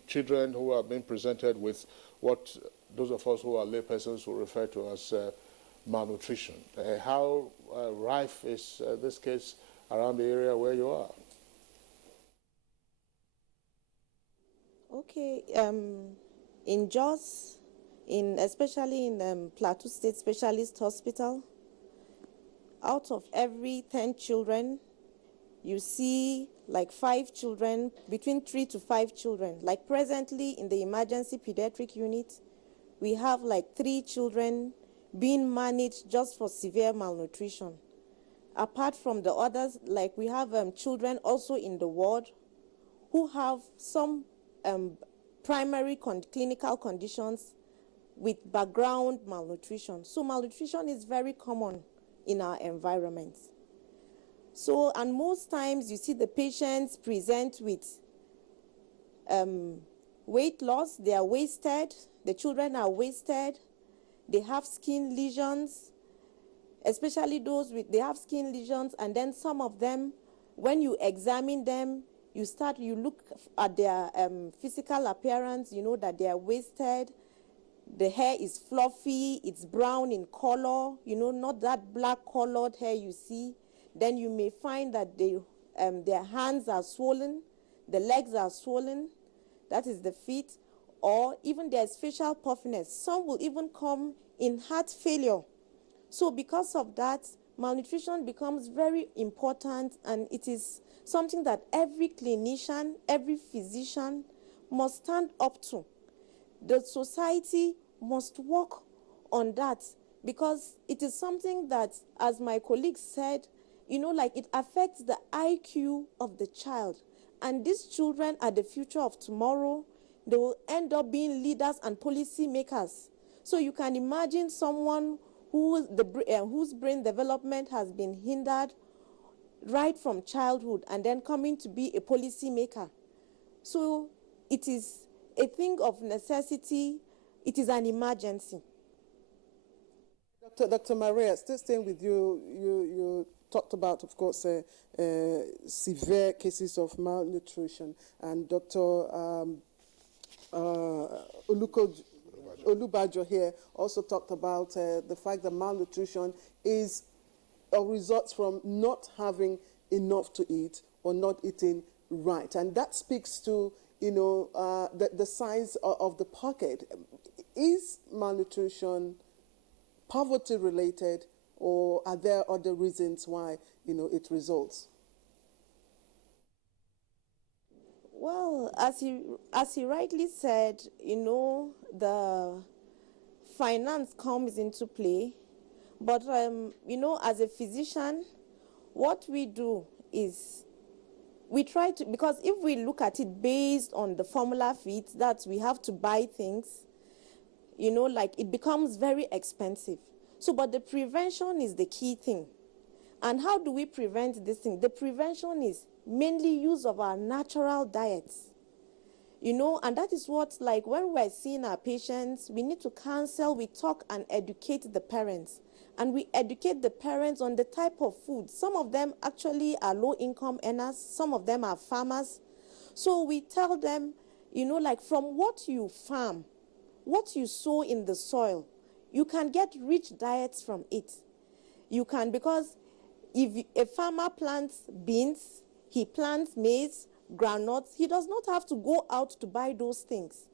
children who are being presented with what those of us who are laypersons will refer to as malnutrition? How rife is this case around the area where you are? Okay, In Jos, especially in Plateau State Specialist Hospital, out of every 10 children, you see like 5 children, between 3 to 5 children. Like presently in the emergency pediatric unit, we have like 3 children being managed just for severe malnutrition. Apart from the others, like we have children also in the ward who have some primary clinical conditions with background malnutrition. So malnutrition is very common in our environment. So, and most times you see the patients present with weight loss, they are wasted, the children are wasted, they have skin lesions, especially those they have skin lesions, and then some of them, when you examine them, you look at their physical appearance, you know that they are wasted, the hair is fluffy, it's brown in color, you know, not that black colored hair you see. Then you may find that their hands are swollen, the legs are swollen, that is the feet, or even there's facial puffiness. Some will even come in heart failure. So because of that, malnutrition becomes very important, and it is something that every clinician, every physician must stand up to. The society must work on that, because it is something that, as my colleague said, you know, like it affects the IQ of the child. And these children are the future of tomorrow. They will end up being leaders and policy makers. So you can imagine someone whose brain development has been hindered right from childhood and then coming to be a policy maker. So it is a thing of necessity. It is an emergency. Dr. Maria, still staying with you, you talked about, of course, severe cases of malnutrition, and Dr. Olubajo here also talked about the fact that malnutrition is results from not having enough to eat or not eating right, and that speaks to, you know, the size of the pocket. Is malnutrition poverty related, or are there other reasons why, you know, it results? Well, as he rightly said, you know, the finance comes into play, but you know, as a physician, what we do is we try to, because if we look at it based on the formula fit, that we have to buy things, you know, like it becomes very expensive. So, but the prevention is the key thing. And how do we prevent this thing? The prevention is mainly use of our natural diets. You know, and that is what, like when we're seeing our patients, we need to counsel, we talk and educate the parents. And we educate the parents on the type of food. Some of them actually are low-income earners. Some of them are farmers. So we tell them, you know, like from what you farm, what you sow in the soil, you can get rich diets from it. You can, because if a farmer plants beans, he plants maize, groundnuts, he does not have to go out to buy those things.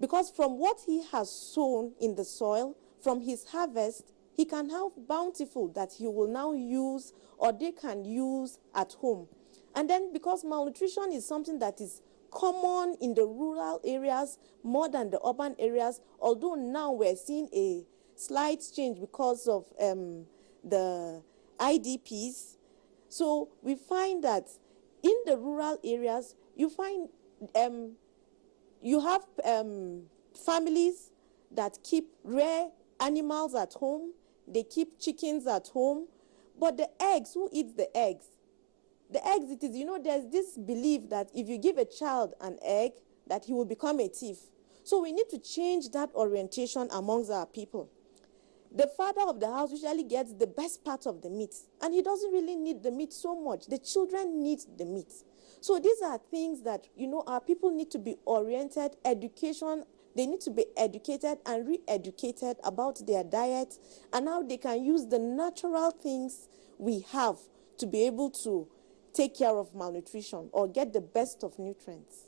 Because from what he has sown in the soil, from his harvest, he can have bountiful that he will now use, or they can use at home. And then because malnutrition is something that is common in the rural areas more than the urban areas, although now we're seeing a slight change because of the IDPs. So we find that in the rural areas, you find you have families that keep rare animals at home, they keep chickens at home, but the eggs, who eats the eggs? The eggs, it is, you know, there's this belief that if you give a child an egg, that he will become a thief. So we need to change that orientation amongst our people. The father of the house usually gets the best part of the meat, and he doesn't really need the meat so much. The children need the meat. So these are things that, you know, our people need to be oriented, education, they need to be educated and re-educated about their diet and how they can use the natural things we have to be able to take care of malnutrition or get the best of nutrients.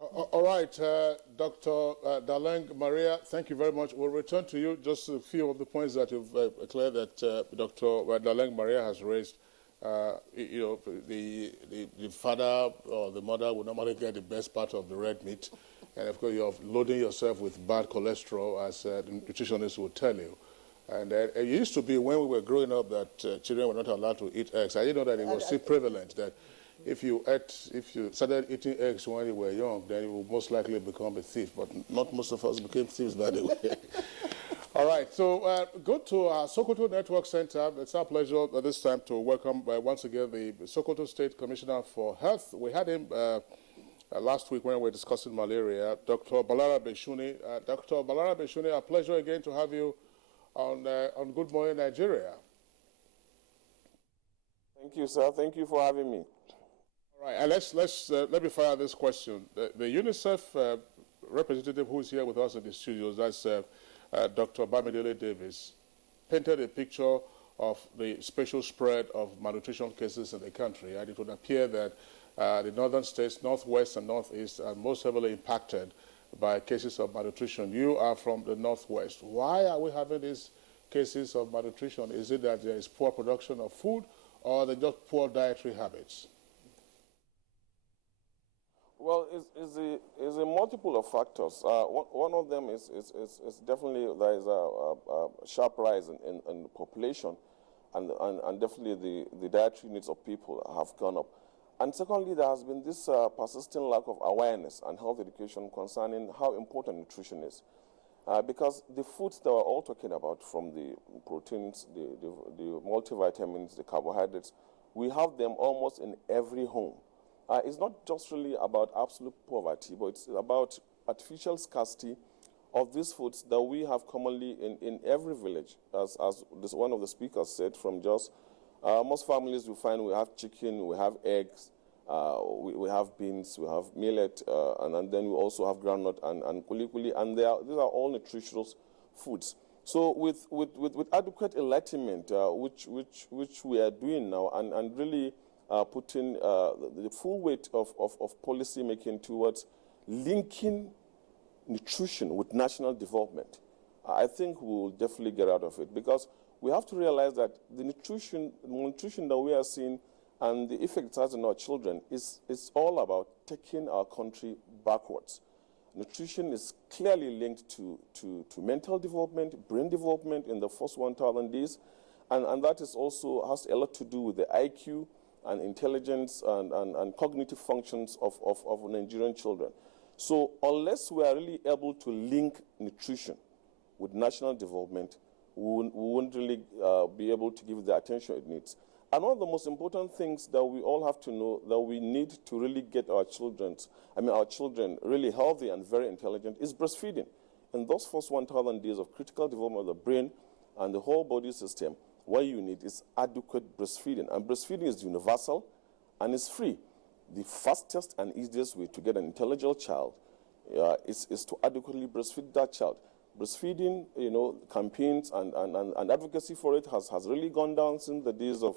All right, Dr. Daleng Maria, thank you very much. We'll return to you. Just a few of the points that you've cleared that Dr. Daleng Maria has raised. You know, the father or the mother will normally get the best part of the red meat. And of course, you're loading yourself with bad cholesterol, as the nutritionists will tell you. And it used to be when we were growing up that children were not allowed to eat eggs. I didn't know that it was still prevalent that if you started eating eggs when you were young, then you would most likely become a thief. But not most of us became thieves, by the way. All right, so go to our Sokoto Network Center. It's our pleasure at this time to welcome once again the Sokoto State Commissioner for Health. We had him last week when we were discussing malaria, Dr. Balara Beshuni. Dr. Balara Beshuni, a pleasure again to have you on Good Morning Nigeria. Thank you, sir. Thank you for having me. All right, and let me fire this question. The UNICEF representative who is here with us in the studios, that's Dr. Bamidele Davis, painted a picture of the spatial spread of malnutrition cases in the country, and it would appear that the northern states, northwest and northeast, are most heavily impacted by cases of malnutrition. You are from the northwest. Why are we having these cases of malnutrition? Is it that there is poor production of food, or they just poor dietary habits? Well, it's a multiple of factors. One of them is definitely there is a sharp rise in the population, and definitely the dietary needs of people have gone up. And secondly, there has been this persistent lack of awareness and health education concerning how important nutrition is. Because the foods that we're all talking about, from the proteins, the multivitamins, the carbohydrates, we have them almost in every home. It's not just really about absolute poverty, but it's about artificial scarcity of these foods that we have commonly in every village. As one of the speakers said, from just most families you find we have chicken, we have eggs, we have beans, we have millet, and then we also have groundnut and kuli-kuli, and these are all nutritious foods. So with adequate enlightenment, which we are doing now, and really putting the full weight of policy making towards linking nutrition with national development, I think we will definitely get out of it, because we have to realize that the malnutrition that we are seeing and the effect it has on our children is all about taking our country backwards. Nutrition is clearly linked to mental development, brain development in the first 1,000 days, and that is also has a lot to do with the IQ and intelligence and cognitive functions of Nigerian children. So unless we are really able to link nutrition with national development, we won't really be able to give the attention it needs. And one of the most important things that we all have to know, that we need to really get our children really healthy and very intelligent, is breastfeeding. In those first 1,000 days of critical development of the brain and the whole body system, what you need is adequate breastfeeding. And breastfeeding is universal and it's free. The fastest and easiest way to get an intelligent child is to adequately breastfeed that child. Breastfeeding, campaigns and advocacy for it has really gone down since the days of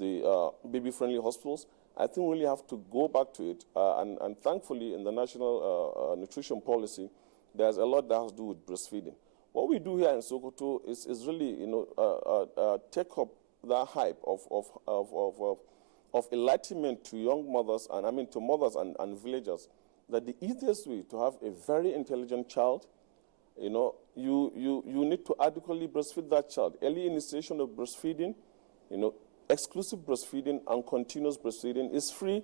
the baby-friendly hospitals. I think we really have to go back to it. And thankfully, in the national nutrition policy, there's a lot that has to do with breastfeeding. What we do here in Sokoto is really, take up that hype of enlightenment to young mothers, and to mothers and villagers, that the easiest way to have a very intelligent child, you need to adequately breastfeed that child. Early initiation of breastfeeding, exclusive breastfeeding and continuous breastfeeding is free,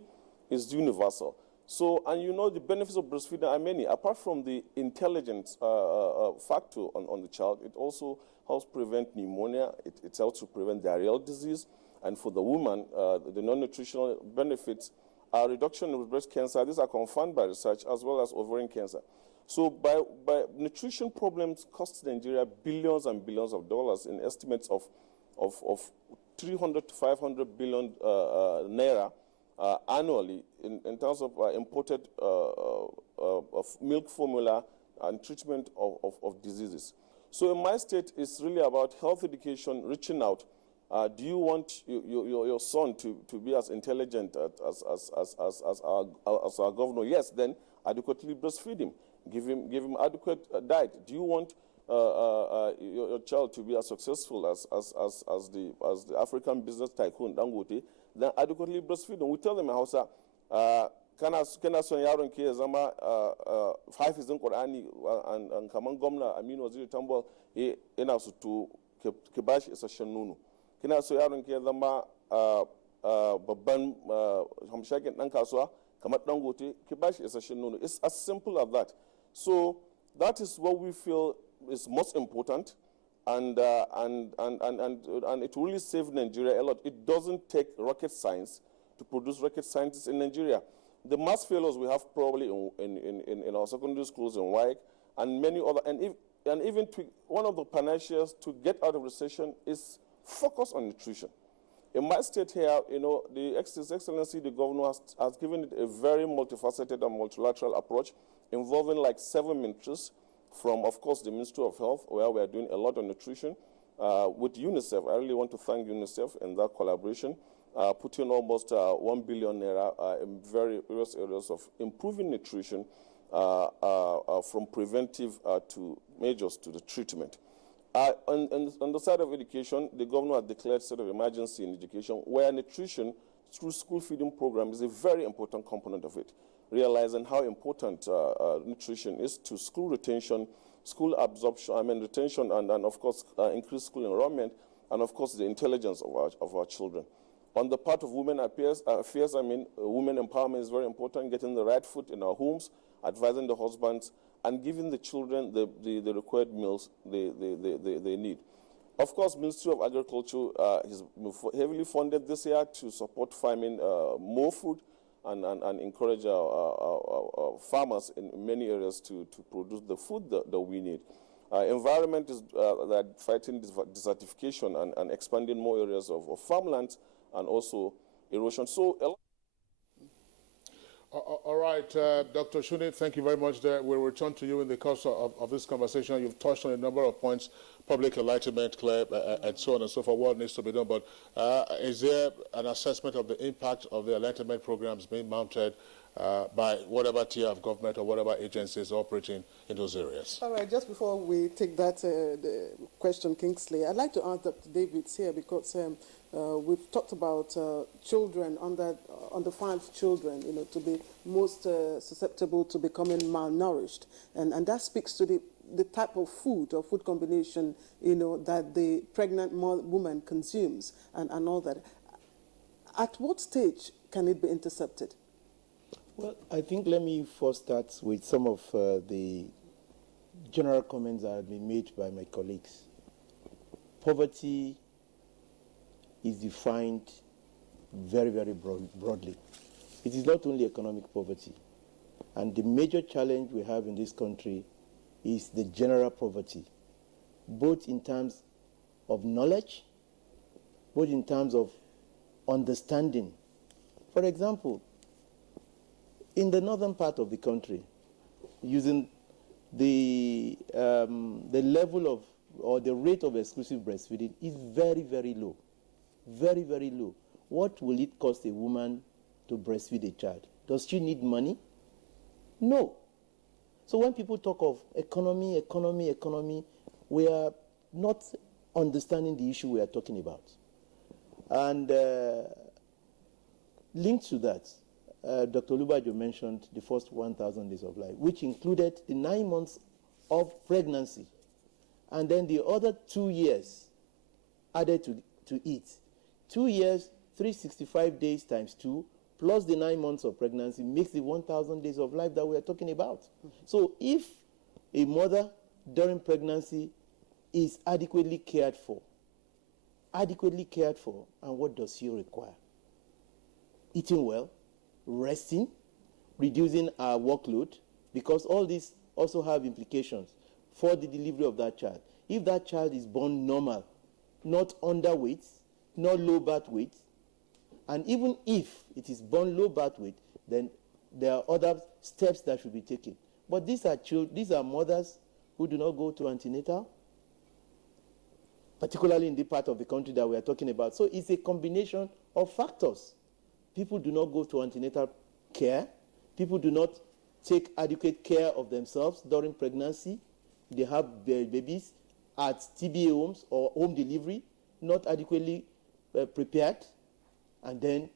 is universal. So, and the benefits of breastfeeding are many. Apart from the intelligence factor on the child, it also helps prevent pneumonia, it helps to prevent diarrheal disease, and for the woman, the non-nutritional benefits are reduction in breast cancer. These are confirmed by research, as well as ovarian cancer. So by nutrition problems cost Nigeria billions and billions of dollars in estimates of 300 to 500 billion naira annually in terms of imported of milk formula and treatment of diseases. So in my state, it's really about health education, reaching out. Do you want your son to be as intelligent as our governor? Yes, then adequately breastfeed him, give him adequate diet. Do you want your child to be as successful as the African business tycoon Dangote? Then adequately breastfeed them. We tell them in Hausa, kana son yaron ke ya zama hafizin Qur'ani an kaman gwamna Aminu Waziri Tambol ina so to ki bashi isasshen nono. Kina so yaron ke ya zama babban hamshakin dan kasuwa kamar Dangote, ki bashi isasshen nono. It's as simple as that. So that is what we feel is most important, and it really saved Nigeria a lot. It doesn't take rocket science to produce rocket scientists in Nigeria. The mass failures we have probably in our secondary schools in WAEC and many other, and even one of the panaceas to get out of recession is focus on nutrition. In my state here, you know, His Excellency, the governor has given it a very multifaceted and multilateral approach involving like 7 ministries, from, of course, the Ministry of Health, where we are doing a lot on nutrition, with UNICEF. I really want to thank UNICEF in that collaboration, putting almost 1 billion naira in various areas of improving nutrition, from preventive to measures to the treatment. On the side of education, the governor has declared state of emergency in education, where nutrition through school feeding program is a very important component of it, realizing how important nutrition is to school retention, school absorption, retention, and of course, increased school enrollment, and of course, the intelligence of our children. On the part of women affairs, women empowerment is very important, getting the right food in our homes, advising the husbands, and giving the children the required meals they need. Of course, Ministry of Agriculture is heavily funded this year to support farming more food, and encourage our farmers in many areas to produce the food that we need. Environment is fighting desertification and expanding more areas of farmland and also erosion. So, all right, Dr. Shuni, thank you very much. We'll return to you in the course of this conversation. You've touched on a number of points, public enlightenment, and so on and so forth, what needs to be done. But is there an assessment of the impact of the enlightenment programs being mounted by whatever tier of government or whatever agencies operating in those areas? All right, just before we take that the question, Kingsley, I'd like to ask Dr. Davids here, because we've talked about children under 5 children, you know, to be most susceptible to becoming malnourished, and that speaks to the type of food or food combination, you know, that the pregnant woman consumes and all that. At what stage can it be intercepted? Well, I think let me first start with some of the general comments that have been made by my colleagues. Poverty is defined very, very broadly. It is not only economic poverty. And the major challenge we have in this country is the general poverty, both in terms of knowledge, both in terms of understanding. For example, in the northern part of the country, using the level of, or the rate of exclusive breastfeeding is very, very low. Very, very low. What will it cost a woman to breastfeed a child? Does she need money? No. So when people talk of economy, we are not understanding the issue we are talking about. And linked to that, Dr. Lubajo mentioned the first 1,000 days of life, which included the 9 months of pregnancy, and then the other 2 years added to it. 2 years, 365 days times 2, plus the 9 months of pregnancy makes the 1,000 days of life that we are talking about. So if a mother during pregnancy is adequately cared for, and what does she require? Eating well, resting, reducing our workload, because all these also have implications for the delivery of that child. If that child is born normal, not underweight, not low birth weight, and even if it is born low birth weight, then there are other steps that should be taken. But these are mothers who do not go to antenatal, particularly in the part of the country that we are talking about. So it's a combination of factors. People do not go to antenatal care. People do not take adequate care of themselves during pregnancy. They have their babies at TBA homes or home delivery, not adequately prepared. And then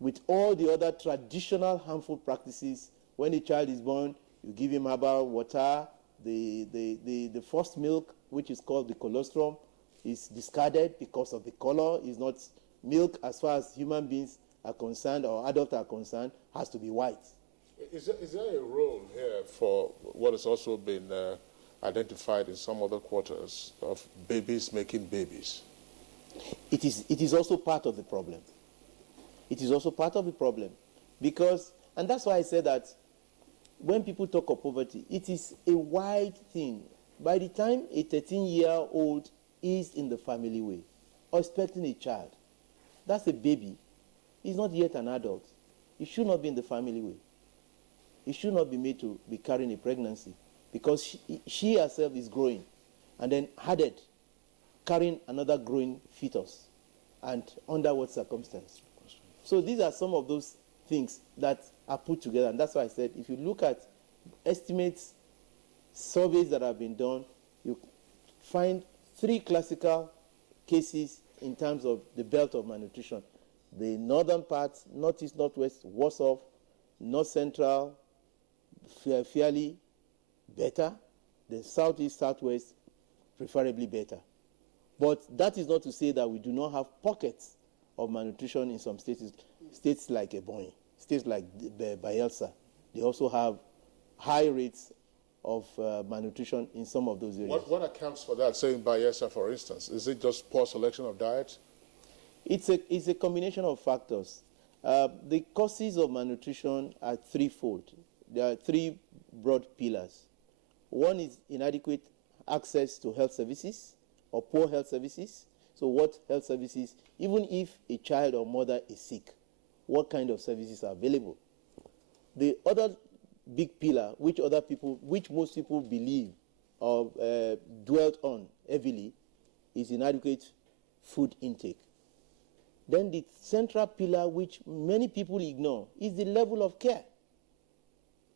with all the other traditional harmful practices, when a child is born, you give him herbal water, the first milk, which is called the colostrum, is discarded because of the color. Is not milk as far as human beings are concerned or adults are concerned, has to be white. Is there a role here for what has also been identified in some other quarters of babies making babies? It is also part of the problem. It is also part of the problem because, and that's why I said that when people talk of poverty, it is a wide thing. By the time a 13-year-old is in the family way or expecting a child, that's a baby. He's not yet an adult. He should not be in the family way. He should not be made to be carrying a pregnancy because she herself is growing and then added carrying another growing fetus, and under what circumstance? So these are some of those things that are put together, and that's why I said if you look at estimates, surveys that have been done, you find 3 classical cases in terms of the belt of malnutrition. The northern part, northeast, northwest, worse off, north central, fairly better, the southeast, southwest, preferably better. But that is not to say that we do not have pockets of malnutrition in some states like Ebonyi, states like Bayelsa. They also have high rates of malnutrition in some of those areas. What accounts for that? Say in Bayelsa, for instance, is it just poor selection of diet? It's a combination of factors. The causes of malnutrition are threefold. There are 3 broad pillars. One is inadequate access to health services or poor health services. So what health services, even if a child or mother is sick, what kind of services are available? The other big pillar, which most people believe or dwelt on heavily, is inadequate food intake. Then the central pillar, which many people ignore, is the level of care.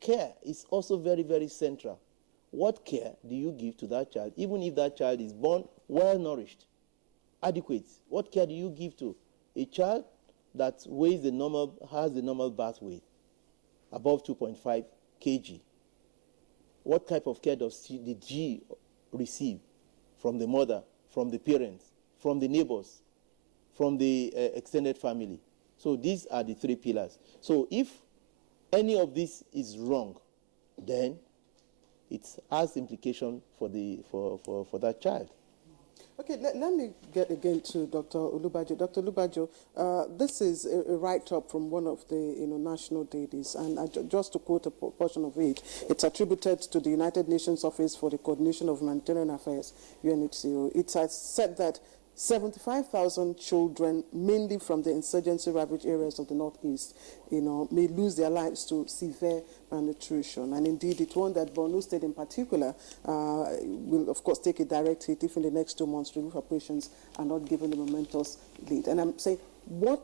Care is also very, very central. What care do you give to that child, even if that child is born well-nourished, adequate? What care do you give to a child that has the normal birth weight, above 2.5 kg? What type of care does the G receive from the mother, from the parents, from the neighbors, from the extended family? So these are the 3 pillars. So if any of this is wrong, then it has implication for that child. Okay, let me get again to Dr. Olubajo. Dr. Olubajo, this is a write-up from one of the national dailies, and just to quote a portion of it, it's attributed to the United Nations Office for the Coordination of Humanitarian Affairs, UNHCR. It has said that 75,000 children, mainly from the insurgency-ravaged areas of the Northeast, may lose their lives to severe malnutrition. And indeed, it warned that Borno State in particular will, of course, take a direct hit if in the next 2 months relief operations are not given a momentous lead. And I'm saying, what,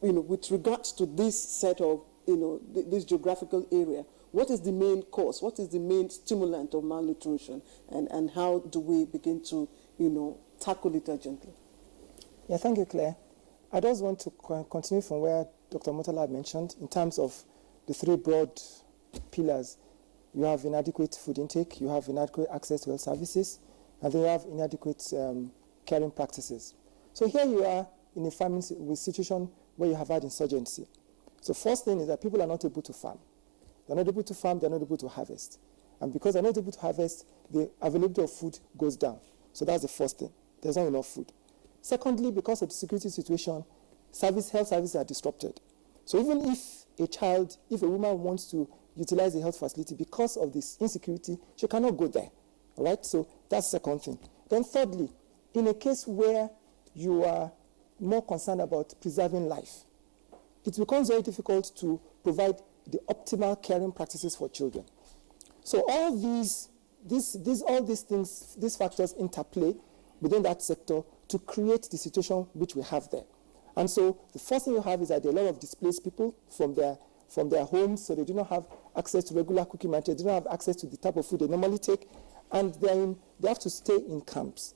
with regards to this set of, this geographical area, what is the main cause? What is the main stimulant of malnutrition? And how do we begin to, tackle it urgently? Yeah, thank you, Claire. I just want to continue from where Dr. Murtala mentioned in terms of the 3 broad pillars. You have inadequate food intake, you have inadequate access to health services, and then you have inadequate caring practices. So here you are in a farming situation where you have had insurgency. So first thing is that people are not able to farm. They're not able to farm, they're not able to harvest. And because they're not able to harvest, the availability of food goes down. So that's the first thing. There's not enough food. Secondly, because of the security situation, health services are disrupted. So even if a woman wants to utilize a health facility because of this insecurity, she cannot go there. All right? So that's the second thing. Then thirdly, in a case where you are more concerned about preserving life, it becomes very difficult to provide the optimal caring practices for children. So all these things, these factors interplay within that sector to create the situation which we have there. And so the first thing you have is that there are a lot of displaced people from their homes, so they do not have access to regular cooking materials, they don't have access to the type of food they normally take, and they have to stay in camps.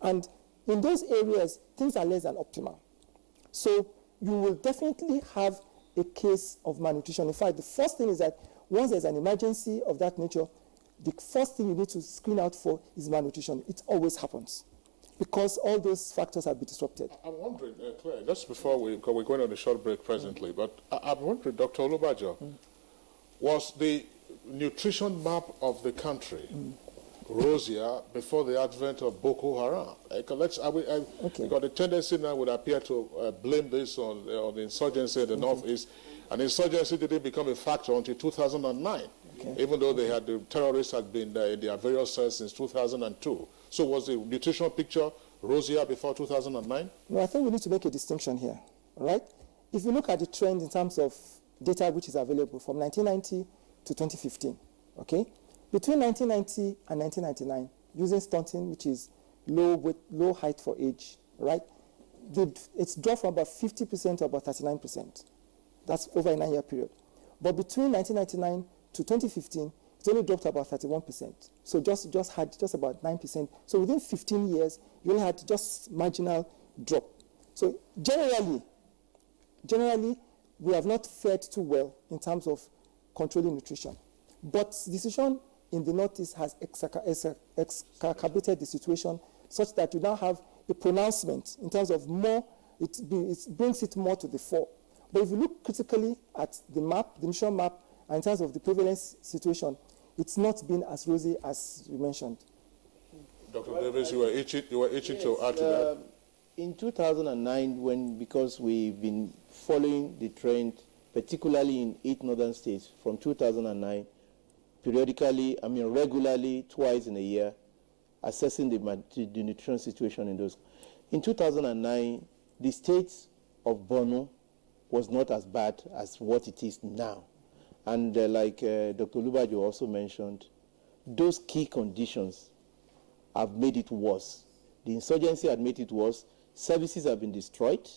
And in those areas, things are less than optimal. So you will definitely have a case of malnutrition. In fact, the first thing is that once there's an emergency of that nature, the first thing you need to screen out for is malnutrition. It always happens because all those factors have been disrupted. I'm wondering, Claire, just before we're going on a short break presently, but I'm wondering, Dr. Olubajo, was the nutrition map of the country rosier before the advent of Boko Haram? Because the tendency now would appear to blame this on the insurgency in the northeast, and insurgency didn't become a factor until 2009, even though the terrorists had been in their various cells since 2002. So was the nutritional picture rosier before 2009? No, I think we need to make a distinction here, right? If you look at the trend in terms of data which is available from 1990 to 2015, okay? Between 1990 and 1999, using stunting, which is low height for age, right? It's dropped from about 50% to about 39%. That's over a 9-year period. But between 1999 to 2015, it only dropped to about 31%. So just had about 9%. So within 15 years, you only had just marginal drop. So generally, we have not fared too well in terms of controlling nutrition. But decision in the Northeast has exacerbated the situation such that you now have a pronouncement in terms of more, it brings it more to the fore. But if you look critically at the map, the nutrition map, and in terms of the prevalence situation, it's not been as rosy as you mentioned. Dr. Davis, you were itching to add to that. In 2009, because we've been following the trend, particularly in 8 northern states, from 2009, periodically, regularly, twice in a year, assessing the nutrition situation in those. In 2009, the state of Borno was not as bad as what it is now. And like Dr. Olubajo also mentioned, those key conditions have made it worse. The insurgency had made it worse. Services have been destroyed.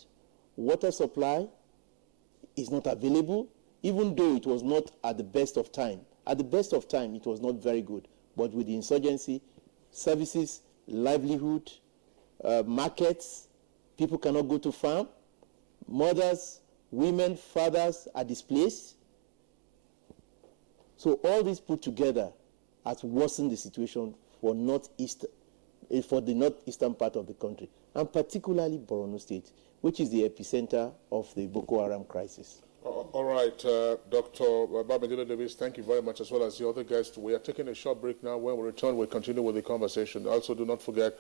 Water supply is not available, even though it was not at the best of time. At the best of time, it was not very good. But with the insurgency, services, livelihood, markets, people cannot go to farm. Mothers, women, fathers are displaced. So all this put together has worsened the situation for the northeastern part of the country, and particularly Borno State, which is the epicenter of the Boko Haram crisis. All right, Dr. Babajide Davis, thank you very much, as well as the other guests. We are taking a short break now. When we return, we'll continue with the conversation. Also, do not forget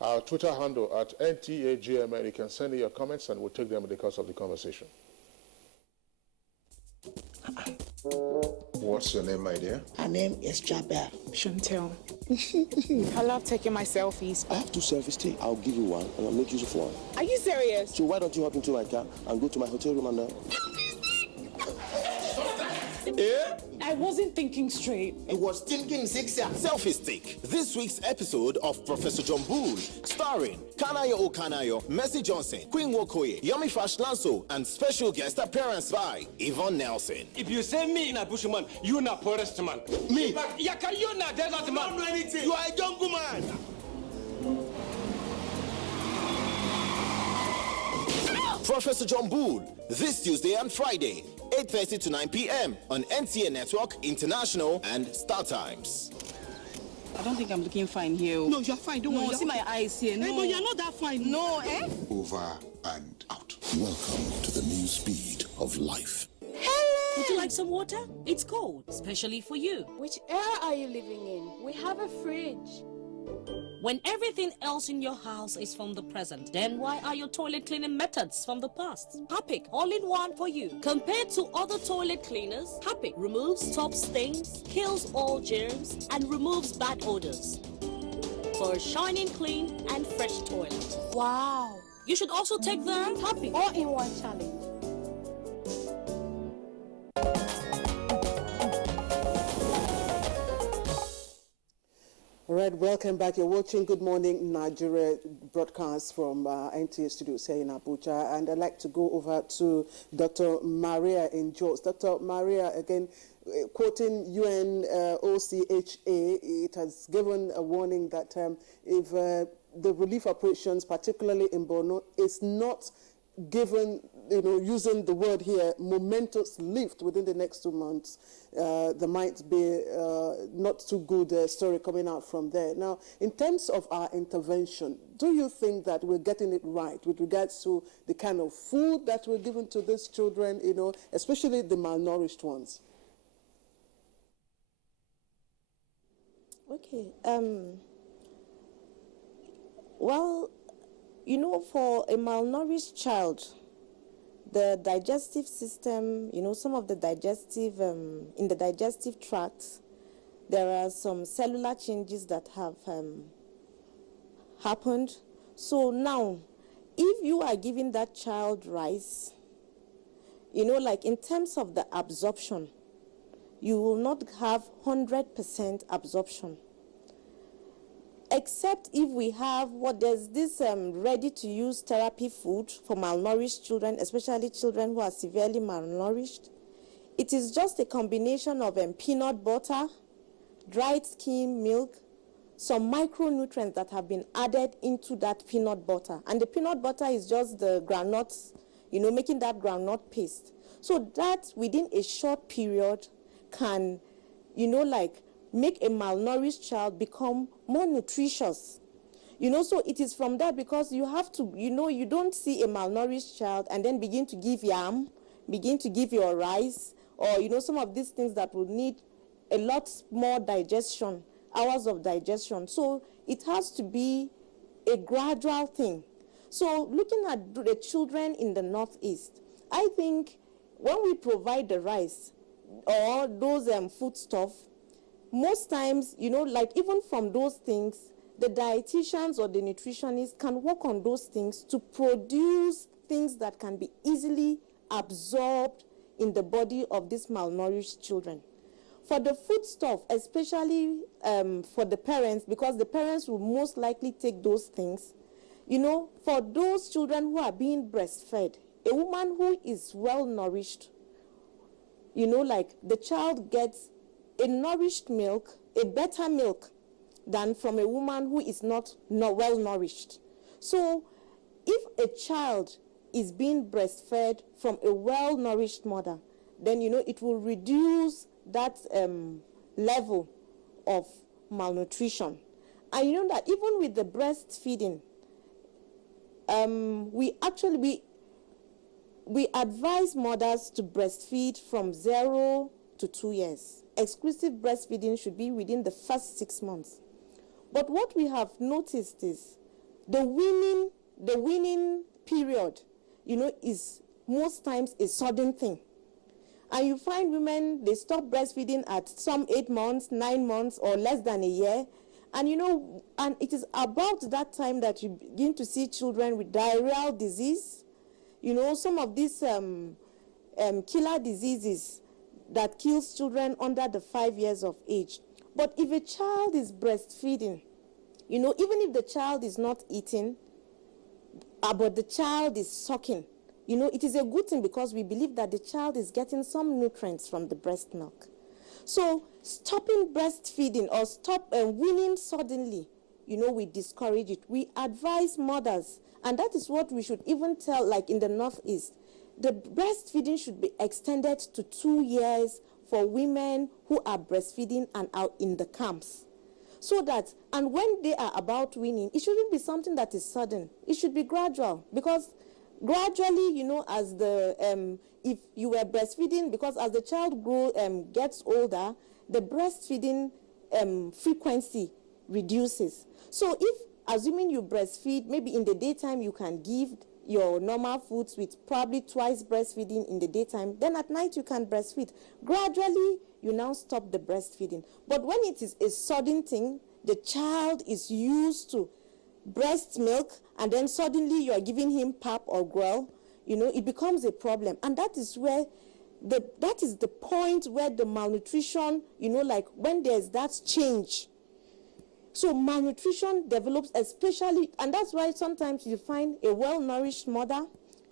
our Twitter handle at NTAGMN. You can send in your comments, and we'll take them in the course of the conversation. What's your name, my dear? Her name is Jabel. Chantel. I love taking my selfies. I have 2 selfies stick. I'll give you one, and I'll make use of one. Are you serious? So why don't you hop into my car and go to my hotel room and... I wasn't thinking straight. It was thinking 6 years. Selfie Stick. This week's episode of Professor John Bull, starring Kanayo Okanayo, Mercy Johnson, Queen Wokoye, Yomi Fash Lanso, and special guest appearance by Yvonne Nelson. If you say me in a bushman, you na forest man. Me? You na desert man. I don't do anything. You are a jungle man. Professor John Bull, this Tuesday and Friday, 8:30 to 9 p.m. on NTA Network, International, and Star Times. I don't think I'm looking fine here. No, you're fine. Don't worry. See my eyes here. No, hey, but you're not that fine. No, eh? Over and out. Welcome to the new speed of life. Would you like some water? It's cold, especially for you. Which era are you living in? We have a fridge. When everything else in your house is from the present, then why are your toilet cleaning methods from the past? Harpic, all-in-one for you. Compared to other toilet cleaners, Harpic removes top stains, kills all germs, and removes bad odors for a shining, clean, and fresh toilet. Wow. You should also take the Harpic all-in-one challenge. All right, welcome back. You're watching Good Morning Nigeria broadcast from NTA Studios here in Abuja. And I'd like to go over to Dr. Maria in Jos. Dr. Maria, again, quoting UNOCHA, it has given a warning that if the relief operations, particularly in Borno, is not given, using the word here, momentous lift within the next 2 months, there might be not too good story coming out from there. Now, in terms of our intervention, do you think that we're getting it right with regards to the kind of food that we're giving to these children, especially the malnourished ones? Okay. Well, for a malnourished child, the digestive system, some of the digestive, in the digestive tract, there are some cellular changes that have happened. So now, if you are giving that child rice, like in terms of the absorption, you will not have 100% absorption. Except if we have there's this ready-to-use therapy food for malnourished children, especially children who are severely malnourished. It is just a combination of peanut butter, dried skim milk, some micronutrients that have been added into that peanut butter. And the peanut butter is just the groundnuts, making that groundnut paste. So that within a short period can, make a malnourished child become more nutritious. So it is from that, because you have to, you don't see a malnourished child and then begin to give yam, begin to give your rice, or, some of these things that will need a lot more digestion, hours of digestion. So it has to be a gradual thing. So looking at the children in the Northeast, I think when we provide the rice or those foodstuff, most times, even from those things, the dietitians or the nutritionists can work on those things to produce things that can be easily absorbed in the body of these malnourished children. For the foodstuff, especially for the parents, because the parents will most likely take those things, for those children who are being breastfed, a woman who is well nourished, the child gets a nourished milk, a better milk than from a woman who is not well nourished. So if a child is being breastfed from a well nourished mother, then it will reduce that level of malnutrition. And that even with the breastfeeding, we advise mothers to breastfeed from 0 to 2 years. Exclusive breastfeeding should be within the first 6 months. But what we have noticed is the weaning period, is most times a sudden thing. And you find women, they stop breastfeeding at some 8 months, 9 months, or less than a year. And and it is about that time that you begin to see children with diarrheal disease, some of these killer diseases that kills children under the 5 years of age. But if a child is breastfeeding, even if the child is not eating, but the child is sucking, it is a good thing, because we believe that the child is getting some nutrients from the breast milk. So stopping breastfeeding or stop weaning suddenly, we discourage it. We advise mothers, and that is what we should even tell, like in the Northeast, the breastfeeding should be extended to 2 years for women who are breastfeeding and are in the camps. So that, and when they are about weaning, it shouldn't be something that is sudden. It should be gradual, because gradually, as if you were breastfeeding, because as the child gets older, the breastfeeding frequency reduces. So if, assuming you breastfeed, maybe in the daytime you can give your normal foods with probably twice breastfeeding in the daytime, then at night you can breastfeed. Gradually, you now stop the breastfeeding. But when it is a sudden thing, the child is used to breast milk, and then suddenly you are giving him pap or gruel, it becomes a problem. And that is where that is the point where the malnutrition, like when there's that change. So malnutrition develops, especially, and that's why sometimes you find a well-nourished mother,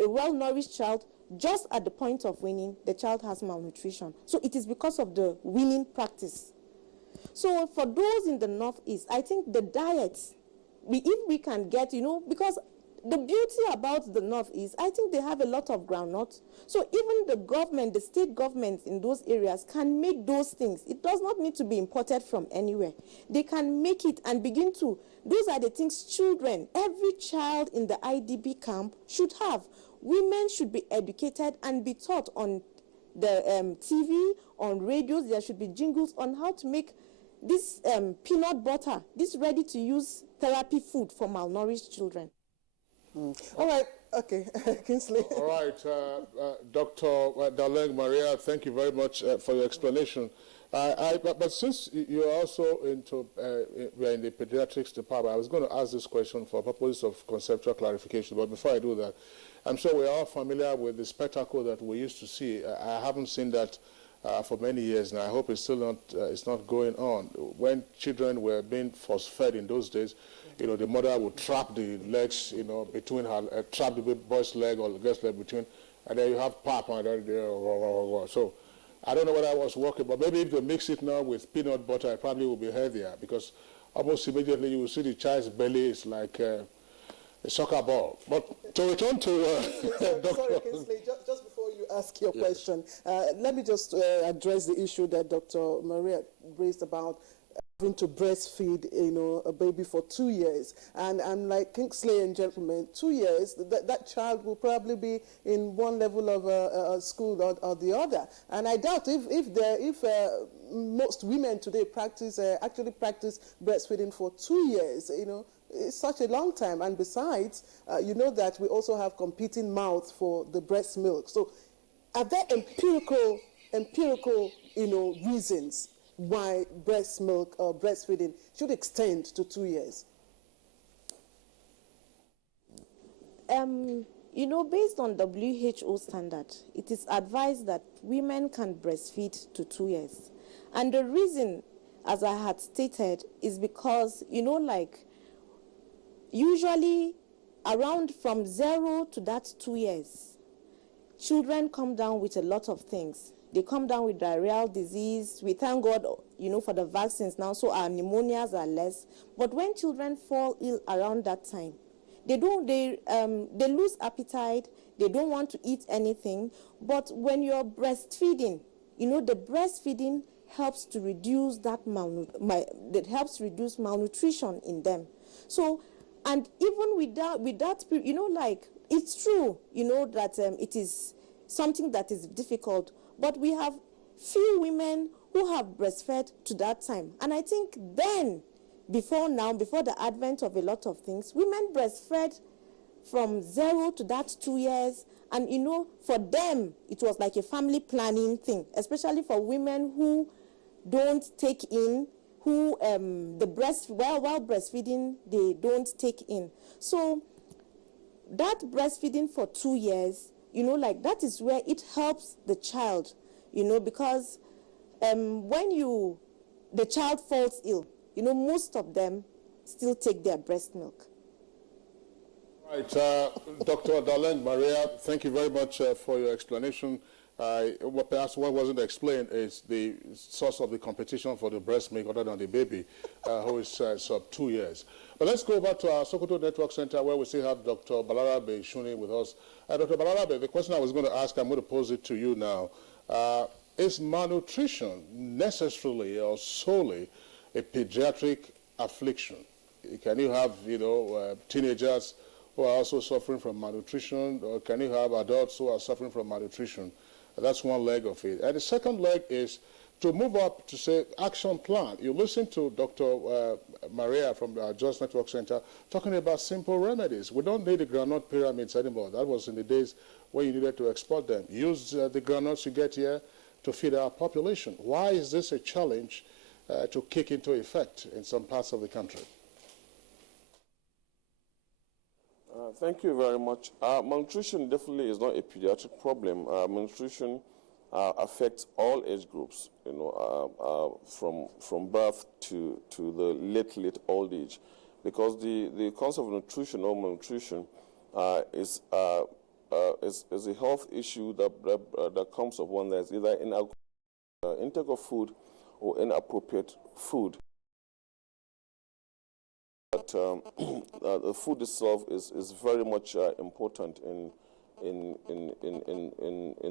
a well-nourished child just at the point of weaning, the child has malnutrition. So it is because of the weaning practice. So for those in the Northeast, I think the diets, if we can get, because the beauty about the Northeast, I think they have a lot of groundnuts. So even the government, the state governments in those areas can make those things. It does not need to be imported from anywhere. They can make it and begin to, those are the things children, every child in the IDP camp should have. Women should be educated and be taught on the TV, on radios. There should be jingles on how to make this peanut butter, this ready-to-use therapy food for malnourished children. All right, okay, Kingsley. All right, Dr. Daleng Maria, thank you very much for your explanation. But since you're also we're in the pediatrics department, I was going to ask this question for purposes of conceptual clarification. But before I do that, I'm sure we're all familiar with the spectacle that we used to see. I haven't seen that for many years now. I hope it's still not, it's not going on. When children were being force-fed in those days, the mother would trap the legs, between her, trap the boy's leg or the girl's leg between, and then you have pap and then so I don't know whether I was working, but maybe if they mix it now with peanut butter, it probably will be healthier, because almost immediately you will see the child's belly is like a soccer ball. But to return to Sorry, Kingsley, just before you ask your question, let me just address the issue that Dr. Maria raised about having to breastfeed, a baby for 2 years. And like Kingsley and gentlemen, 2 years, that child will probably be in one level of school or the other. And I doubt if most women today actually practice breastfeeding for 2 years, it's such a long time. And besides, you know that we also have competing mouths for the breast milk. So are there empirical, reasons why breast milk or breastfeeding should extend to 2 years? Based on WHO standard, it is advised that women can breastfeed to 2 years. And the reason, as I had stated, is because, usually around from 0 to that 2 years, children come down with a lot of things. They come down with diarrheal disease. We thank God, for the vaccines now, so our pneumonias are less. But when children fall ill around that time, they lose appetite. They don't want to eat anything. But when you're breastfeeding, the breastfeeding helps to reduce helps reduce malnutrition in them. So, and even with that, it's true, that it is something that is difficult. But we have few women who have breastfed to that time. And I think then, before the advent of a lot of things, women breastfed from 0 to that 2 years. And, for them, it was like a family planning thing, especially for women who don't take in, while breastfeeding, they don't take in. So that breastfeeding for 2 years, that is where it helps the child, because when the child falls ill, most of them still take their breast milk. Right, Dr. Daleng Maria, thank you very much for your explanation. Perhaps what wasn't explained is the source of the competition for the breast milk other than the baby, who is sub 2 years. But let's go back to our Sokoto Network Center, where we still have Dr. Balarabe Shuni with us. Dr. Balarabe, the question I was going to ask, I'm going to pose it to you now. Is malnutrition necessarily or solely a pediatric affliction? Can you have, teenagers who are also suffering from malnutrition, or can you have adults who are suffering from malnutrition? That's one leg of it. And the second leg is to move up to, say, action plan. You listen to Dr. Maria from the Just Network Center talking about simple remedies. We don't need the groundnut pyramids anymore. That was in the days when you needed to export them. Use the groundnuts you get here to feed our population. Why is this a challenge to kick into effect in some parts of the country? Thank you very much. Malnutrition definitely is not a pediatric problem. Malnutrition affects all age groups, from birth to the late old age, because the concept of nutrition or malnutrition is is a health issue that comes of one that is either intake of food or inappropriate food. But the food itself is very much important in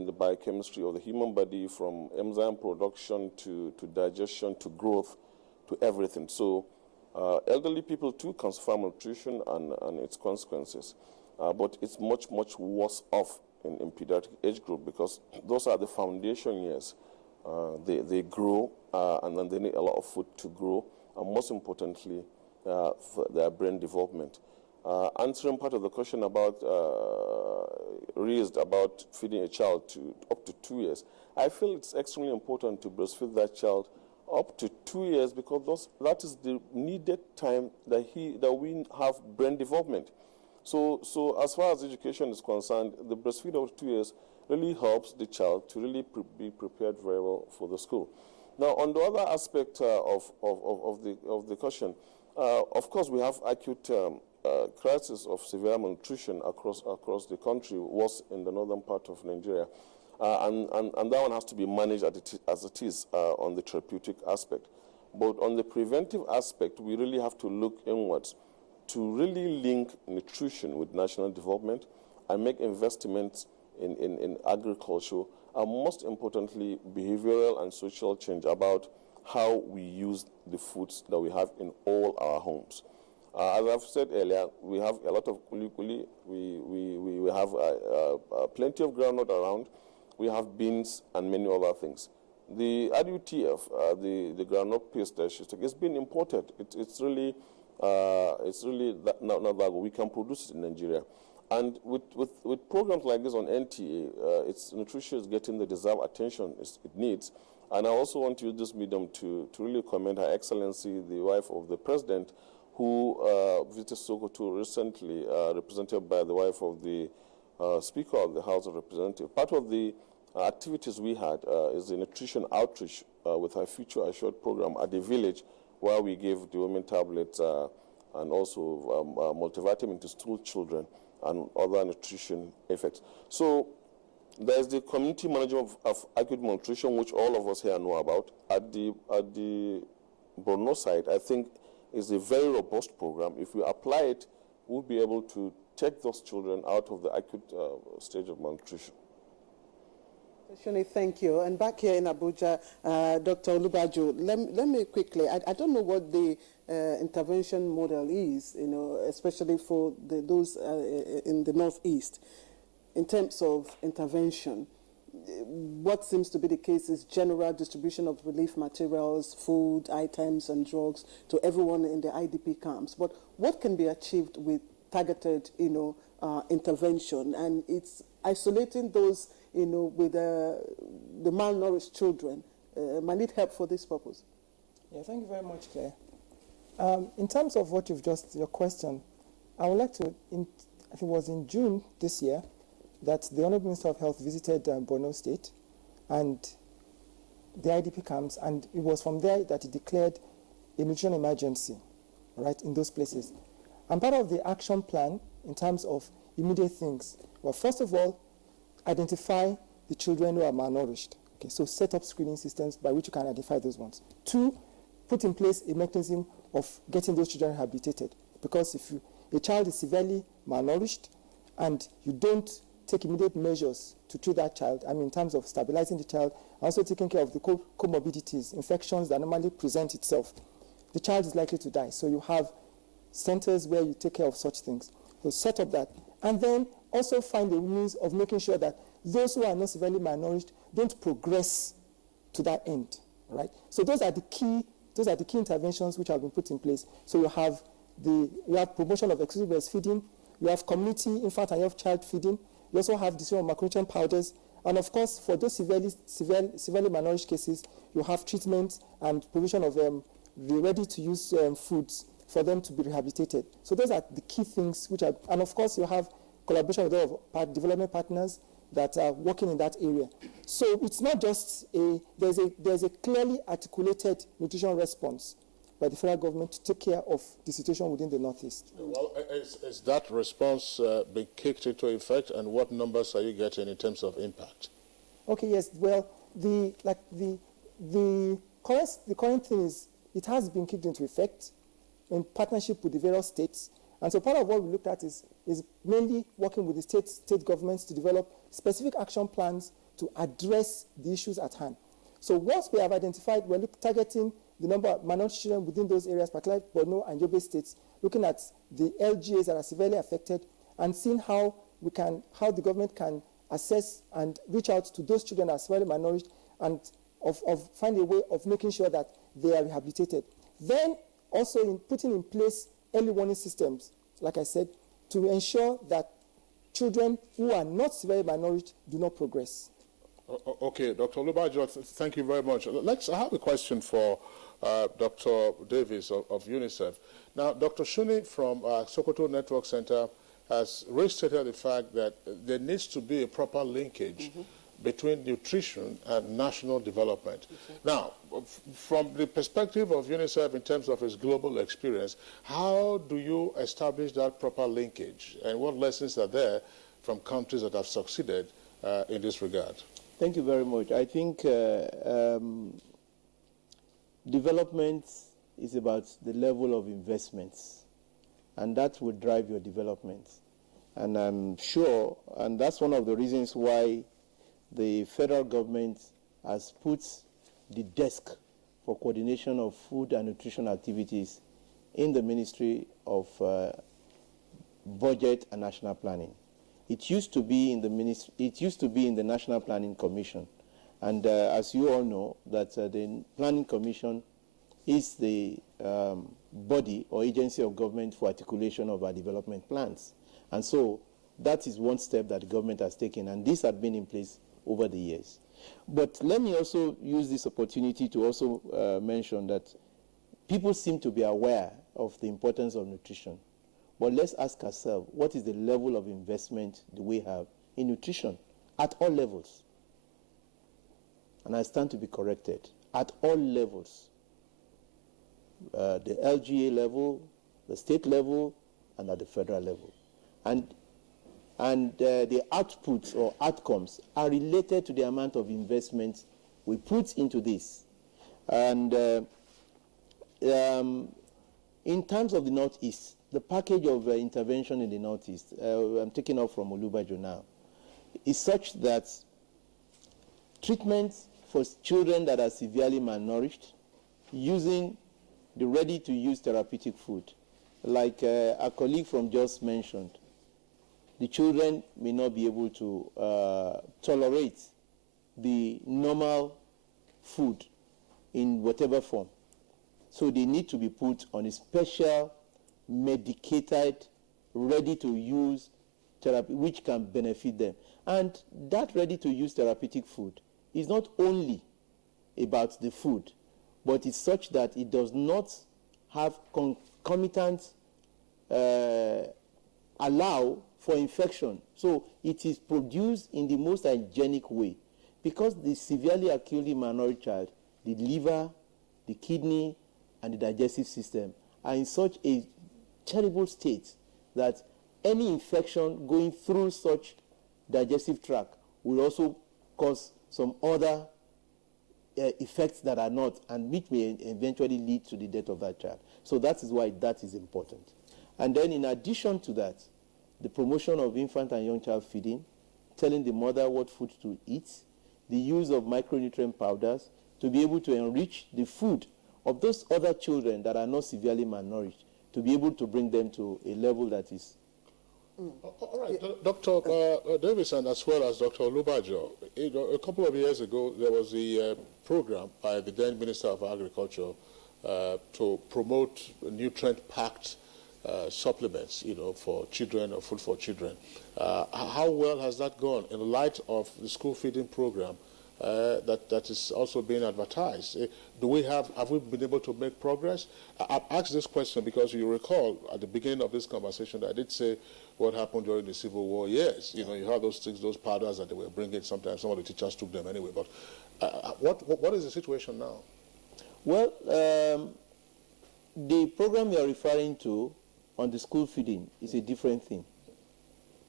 the biochemistry of the human body, from enzyme production to digestion to growth to everything. So elderly people too can suffer malnutrition and its consequences, but it's much worse off in pediatric age group, because those are the foundation years. They grow and then they need a lot of food to grow, and most importantly for their brain development. Answering part of the question about raised about feeding a child to up to 2 years, I feel it's extremely important to breastfeed that child up to 2 years, because that is the needed time that we have brain development. So as far as education is concerned, the breastfeed up to 2 years really helps the child to really be prepared very well for the school. Now, on the other aspect of the question, of course, we have acute crisis of severe malnutrition across the country, worse in the northern part of Nigeria, and that one has to be managed as it is on the therapeutic aspect. But on the preventive aspect, we really have to look inwards to really link nutrition with national development and make investments in agriculture, and most importantly, behavioral and social change about how we use the foods that we have in all our homes. As I've said earlier, we have a lot of kuli-kuli, we have plenty of groundnut around, we have beans and many other things. The RUTF, the groundnut paste that she's talking, it's been imported. It's really not that good. We can produce it in Nigeria. And with programs like this on NTA, its nutrition is getting the deserved attention it needs. And I also want to use this medium to really commend Her Excellency, the wife of the President, who visited Sokoto recently, represented by the wife of the Speaker of the House of Representatives. Part of the activities we had is the nutrition outreach with our Future Assured program at the village, where we gave the women tablets and also multivitamin to school children and other nutrition effects. So there's the community management of acute malnutrition, which all of us here know about. At the Borno side, I think is a very robust program. If we apply it, we'll be able to take those children out of the acute stage of malnutrition. Thank you. And back here in Abuja, Dr. Olubajo, let me quickly, I don't know what the intervention model is, especially for those in the Northeast. In terms of intervention, what seems to be the case is general distribution of relief materials, food, items, and drugs to everyone in the IDP camps. But what can be achieved with targeted, intervention? And it's isolating those, with the malnourished children might need help for this purpose. Yeah, thank you very much, Claire. In terms of what your question, I would like to, I think it was in June this year, that the Honorable Minister of Health visited Borno State and the IDP camps, and it was from there that he declared a nutrition emergency, right, in those places. And part of the action plan in terms of immediate things, well, first of all, identify the children who are malnourished. Okay, so set up screening systems by which you can identify those ones. 2, put in place a mechanism of getting those children rehabilitated. Because if a child is severely malnourished and you don't take immediate measures to treat that child, in terms of stabilizing the child, also taking care of the comorbidities, infections that normally present itself, the child is likely to die. So you have centers where you take care of such things. So set up that. And then also find a means of making sure that those who are not severely malnourished don't progress to that end, right? So those are the key interventions which have been put in place. So you have promotion of exclusive breastfeeding, you have community infant and youth child feeding, you also have distribution of macronutrient powders, and of course, for those severely malnourished cases, you have treatment and provision of the ready-to-use foods for them to be rehabilitated. So those are the key things and of course, you have collaboration with all development partners that are working in that area. So it's not just there's a clearly articulated nutrition response by the federal government to take care of the situation within the Northeast. Well, is that response being kicked into effect, and what numbers are you getting in terms of impact? Okay, yes. Well, the current thing is it has been kicked into effect in partnership with the various states. And so part of what we looked at is mainly working with the state governments to develop specific action plans to address the issues at hand. So once we have identified, we're targeting the number of malnourished children within those areas, particularly Borno and Yobe states, looking at the LGAs that are severely affected and seeing how the government can assess and reach out to those children that are severely malnourished and find a way of making sure that they are rehabilitated. Then also in putting in place early warning systems, like I said, to ensure that children who are not severely malnourished do not progress. Okay, Dr. Olubajo, thank you very much. I have a question for Dr. Davis of UNICEF. Now, Dr. Shuni from Sokoto Network Center has restated the fact that there needs to be a proper linkage between nutrition and national development. Now, from the perspective of UNICEF in terms of its global experience, how do you establish that proper linkage, and what lessons are there from countries that have succeeded in this regard? Thank you very much. I think development is about the level of investments, and that will drive your development. And I'm sure, and that's one of the reasons why the federal government has put the desk for coordination of food and nutrition activities in the Ministry of Budget and National Planning. It used to be in the National Planning Commission, and as you all know, that the Planning Commission is the body or agency of government for articulation of our development plans. And so that is one step that the government has taken, and this had been in place over the years. But let me also use this opportunity to also mention that people seem to be aware of the importance of nutrition. But let's ask ourselves, what is the level of investment do we have in nutrition at all levels? And I stand to be corrected. At all levels. The LGA level, the state level, and at the federal level. And the outputs or outcomes are related to the amount of investment we put into this. And in terms of the Northeast, the package of intervention in the Northeast, I'm taking off from Olubajo now, is such that treatment for children that are severely malnourished using the ready-to-use therapeutic food, like a colleague from Jos mentioned, the children may not be able to tolerate the normal food in whatever form. So they need to be put on a special medicated, ready-to-use therapy, which can benefit them. And that ready-to-use therapeutic food is not only about the food, but it's such that it does not have concomitant allow for infection. So it is produced in the most hygienic way, because the severely acutely malnourished child, the liver, the kidney, and the digestive system are in such a terrible state that any infection going through such digestive tract will also cause some other effects that are not, and which may eventually lead to the death of that child. So that is why that is important. And then in addition to that, the promotion of infant and young child feeding, telling the mother what food to eat, the use of micronutrient powders to be able to enrich the food of those other children that are not severely malnourished, to be able to bring them to a level that is. All right, Dr. Davison, as well as Dr. Olubajo, a couple of years ago, there was a program by the then Minister of Agriculture to promote nutrient-packed supplements, for children or food for children. How well has that gone in light of the school feeding program that is also being advertised? Have we been able to make progress? I've asked this question because you recall at the beginning of this conversation that I did say what happened during the Civil War years. You had those things, those powders that they were bringing. Sometimes some of the teachers took them anyway. But what is the situation now? Well, The program you are referring to on the school feeding is a different thing.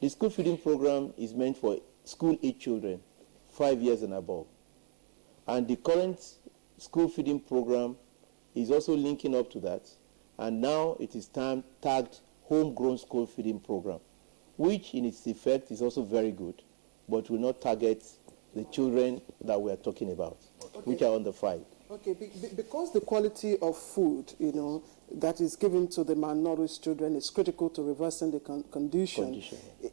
The school feeding program is meant for school-age children, 5 years and above. And the current school feeding program is also linking up to that. And now it is tagged homegrown school feeding program, which in its effect is also very good, but will not target the children that we are talking about, which are under 5. Okay, because the quality of food, that is given to the malnourished children is critical to reversing the condition.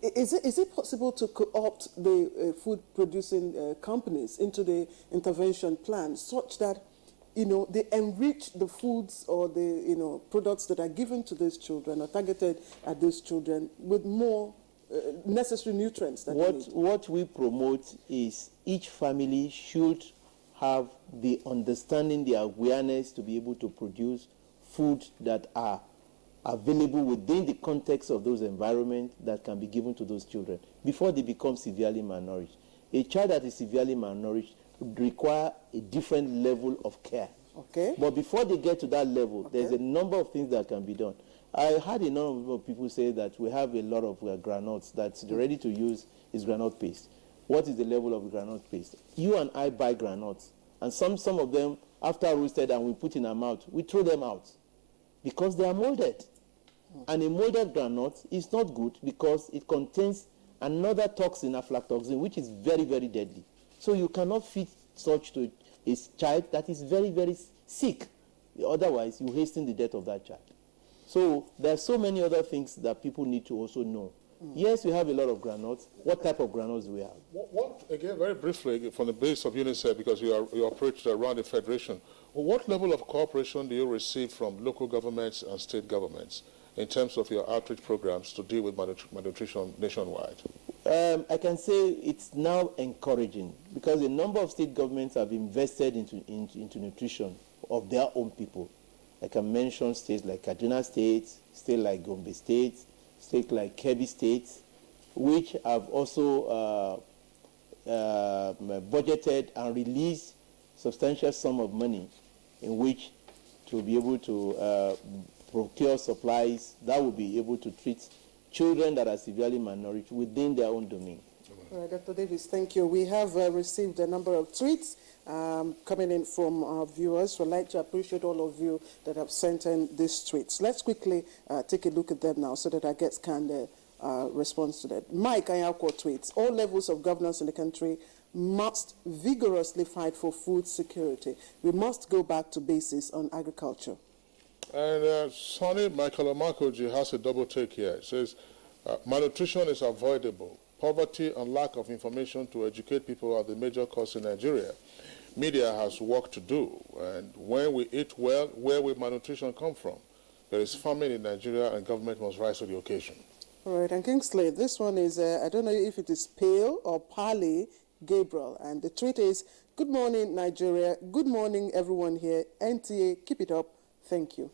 Is it possible to co-opt the food-producing companies into the intervention plan such that, they enrich the foods or the, products that are given to these children or targeted at these children with more necessary nutrients that they need? What we promote is each family should have the understanding, the awareness to be able to produce food that are available within the context of those environments that can be given to those children before they become severely malnourished. A child that is severely malnourished would require a different level of care. Okay. But before they get to that level, there's a number of things that can be done. I heard a number of people say that we have a lot of granules that's ready to use is granule paste. What is the level of granule paste? You and I buy granules, and some of them, after roasted and we put in our mouth, we throw them out because they are molded. And a molded granule is not good because it contains another toxin, aflatoxin, which is very, very deadly. So you cannot feed such to a child that is very, very sick. Otherwise, you hasten the death of that child. So there are so many other things that people need to also know. Yes, we have a lot of granules. What type of granules do we have? Again, very briefly, from the base of UNICEF, because you operate around the Federation, what level of cooperation do you receive from local governments and state governments in terms of your outreach programs to deal with malnutrition nationwide? I can say it's now encouraging because a number of state governments have invested into nutrition of their own people. I can mention states like Kaduna State, state like Gombe State, state like Kebbi State, which have also budgeted and released substantial sum of money in which to be able to procure supplies that will be able to treat children that are severely malnourished within their own domain. All right, Dr. Davis, thank you. We have received a number of tweets coming in from our viewers. We'd like to appreciate all of you that have sent in these tweets. Let's quickly take a look at them now so that our guests can respond to that. Mike Ayako tweets, all levels of governance in the country must vigorously fight for food security. We must go back to basics on agriculture. And Sonny Michael Omakoji has a double take here. It says, malnutrition is avoidable. Poverty and lack of information to educate people are the major cause in Nigeria. Media has work to do, and when we eat well, where will malnutrition come from? There is famine in Nigeria, and government must rise to the occasion. All right, and Kingsley, this one is, I don't know if it is Pale or Pali Gabriel, and the tweet is, good morning, Nigeria. Good morning, everyone here. NTA, keep it up. Thank you.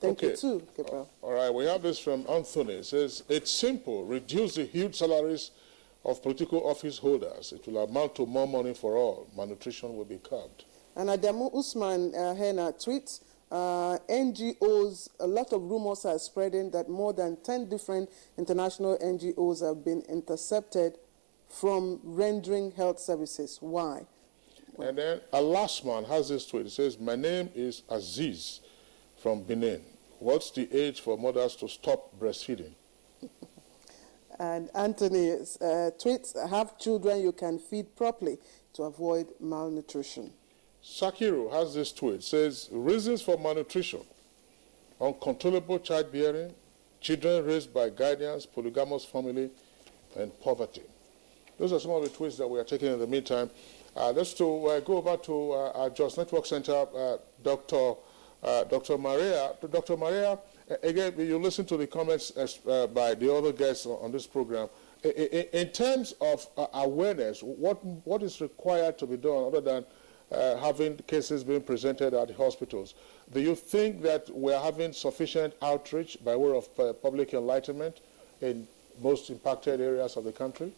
Thank you too, Gabriel. All right, we have this from Anthony. It says, it's simple. Reduce the huge salaries of political office holders. It will amount to more money for all. Malnutrition will be curbed. And Adamu Usman Hena tweets, NGOs, a lot of rumors are spreading that more than 10 different international NGOs have been intercepted from rendering health services. Why? And then a last man has this tweet. It says, my name is Aziz from Benin. What's the age for mothers to stop breastfeeding? And Anthony tweets, have children you can feed properly to avoid malnutrition. Sakiru has this tweet. It says, reasons for malnutrition: uncontrollable childbearing, children raised by guardians, polygamous family, and poverty. Those are some of the tweets that we are taking in the meantime. Let's go over to our Just Network Center, Dr. Maria. Dr. Maria, again, you listen to the comments by the other guests on this program. In terms of awareness, what is required to be done other than having cases being presented at the hospitals? Do you think that we're having sufficient outreach by way of public enlightenment in most impacted areas of the country?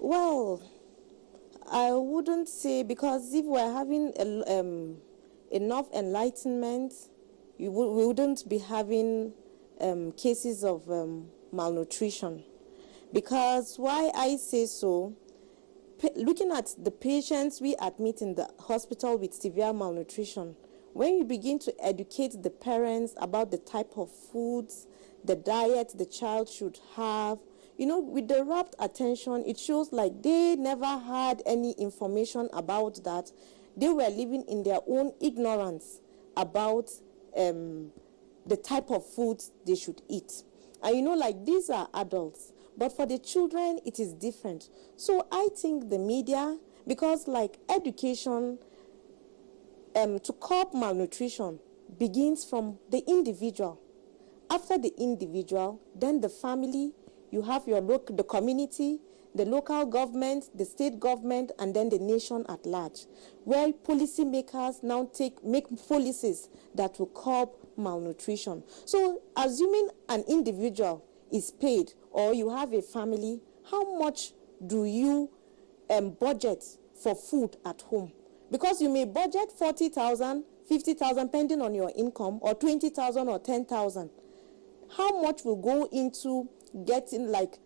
Well, I wouldn't say, because if we're having enough enlightenment, we wouldn't be having cases of malnutrition. Because why I say so, looking at the patients we admit in the hospital with severe malnutrition, when you begin to educate the parents about the type of foods, the diet the child should have, you know, with the rapt attention, it shows like they never had any information about that. They were living in their own ignorance about the type of foods they should eat. And you know, like, these are adults, but for the children, it is different. So I think the media, because like education to curb malnutrition begins from the individual. After the individual, then the family, you have the community, the local government, the state government, and then the nation at large, where policymakers now make policies that will curb malnutrition. So assuming an individual is paid or you have a family, how much do you budget for food at home? Because you may budget 40,000, 50,000, depending on your income, or 20,000 or 10,000. How much will go into getting, like,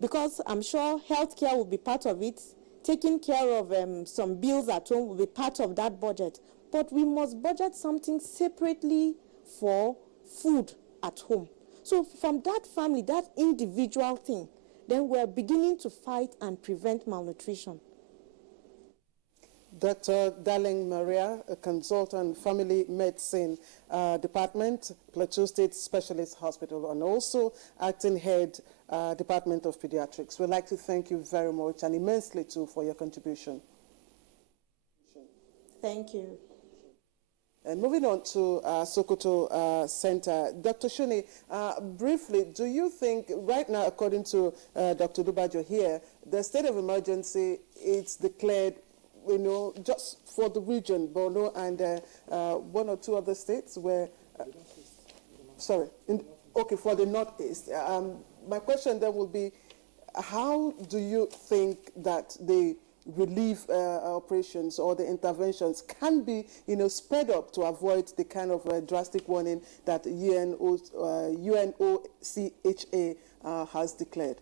because I'm sure healthcare will be part of it, taking care of some bills at home will be part of that budget. But we must budget something separately for food at home. So from that family, that individual thing, then we're beginning to fight and prevent malnutrition. Dr. Darling Maria, a consultant family medicine department, Plateau State Specialist Hospital, and also acting head Department of Pediatrics. We'd like to thank you very much and immensely too for your contribution. Thank you. And moving on to Sokoto Center, Dr. Shuni, briefly, do you think right now, according to Dr. Dubajo here, the state of emergency is declared, you know, just for the region, Borno and one or two other states where, for the Northeast. My question then will be, how do you think that the relief operations or the interventions can be, you know, sped up to avoid the kind of drastic warning that UNOCHA has declared?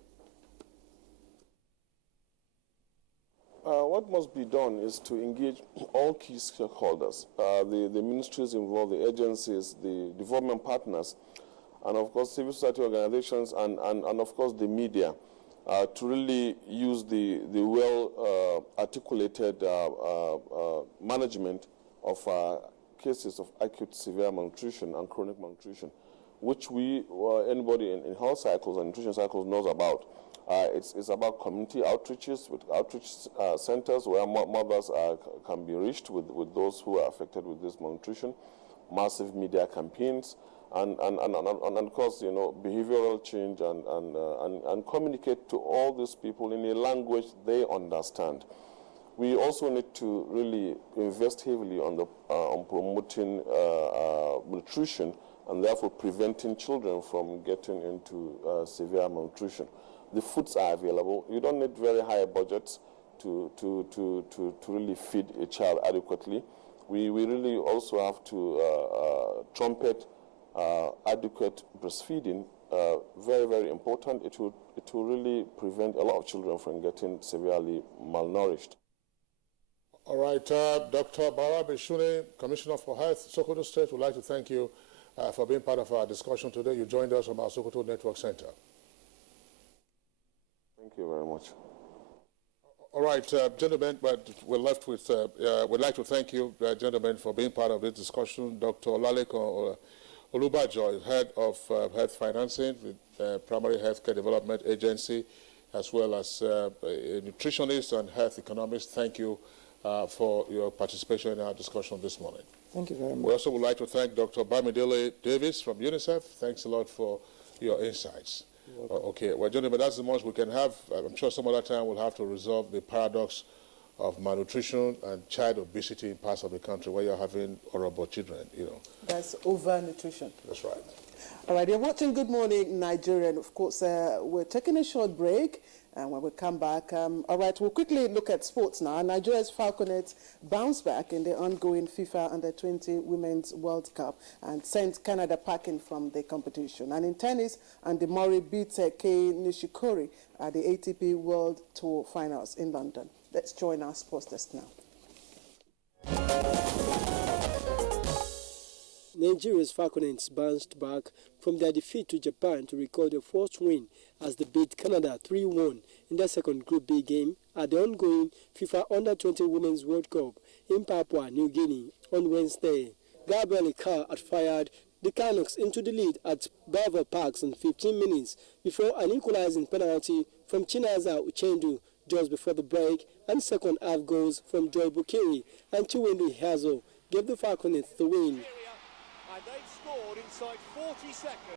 What must be done is to engage all key stakeholders, the ministries involved, the agencies, the development partners, and of course civil society organizations, and of course the media, to really use the well-articulated management of cases of acute severe malnutrition and chronic malnutrition, which anybody in health cycles and nutrition cycles knows about. It's about community outreaches with outreach centers where mothers can be reached with those who are affected with this malnutrition, massive media campaigns, and of course, you know, behavioral change and communicate to all these people in a language they understand. We also need to really invest heavily on promoting nutrition and therefore preventing children from getting into severe malnutrition. The foods are available. You don't need very high budgets to really feed a child adequately. We really also have to trumpet adequate breastfeeding. Very, very important. It will really prevent a lot of children from getting severely malnourished. All right, Dr. Bara Beshune, Commissioner for Health, Sokoto State, would like to thank you for being part of our discussion today. You joined us from our Sokoto Network Center. Thank you very much. All right, gentlemen, but we're left with, we'd like to thank you, gentlemen, for being part of this discussion. Dr. Olaleko Olubajo is head of health financing with Primary Healthcare Development Agency, as well as a nutritionist and health economist. Thank you for your participation in our discussion this morning. Thank you very much. We also would like to thank Dr. Bamidele Davis from UNICEF. Thanks a lot for your insights. Okay, well, gentlemen, that's the most we can have. I'm sure some other time we'll have to resolve the paradox of malnutrition and child obesity in parts of the country where you're having horrible children, you know. That's overnutrition. That's right. All right, you're watching Good Morning Nigerian. Of course, we're taking a short break. And when we come back, all right, we'll quickly look at sports now. Nigeria's Falconets bounced back in the ongoing FIFA Under-20 Women's World Cup and sent Canada packing from the competition. And in tennis, Andy Murray beat Kei Nishikori at the ATP World Tour Finals in London. Let's join our sports desk now. Nigeria's Falconets bounced back from their defeat to Japan to record their first win as they beat Canada 3-1 in their second Group B game at the ongoing FIFA Under-20 Women's World Cup in Papua New Guinea on Wednesday. Gabrielle Carr had fired the Canucks into the lead at Belvoir Parks in 15 minutes before an equalizing penalty from Chinaza Uchendu just before the break, and second half goals from Joy Bukiri and Chiwendu Hazel gave the Falconets the win. And they've scored inside 40 seconds.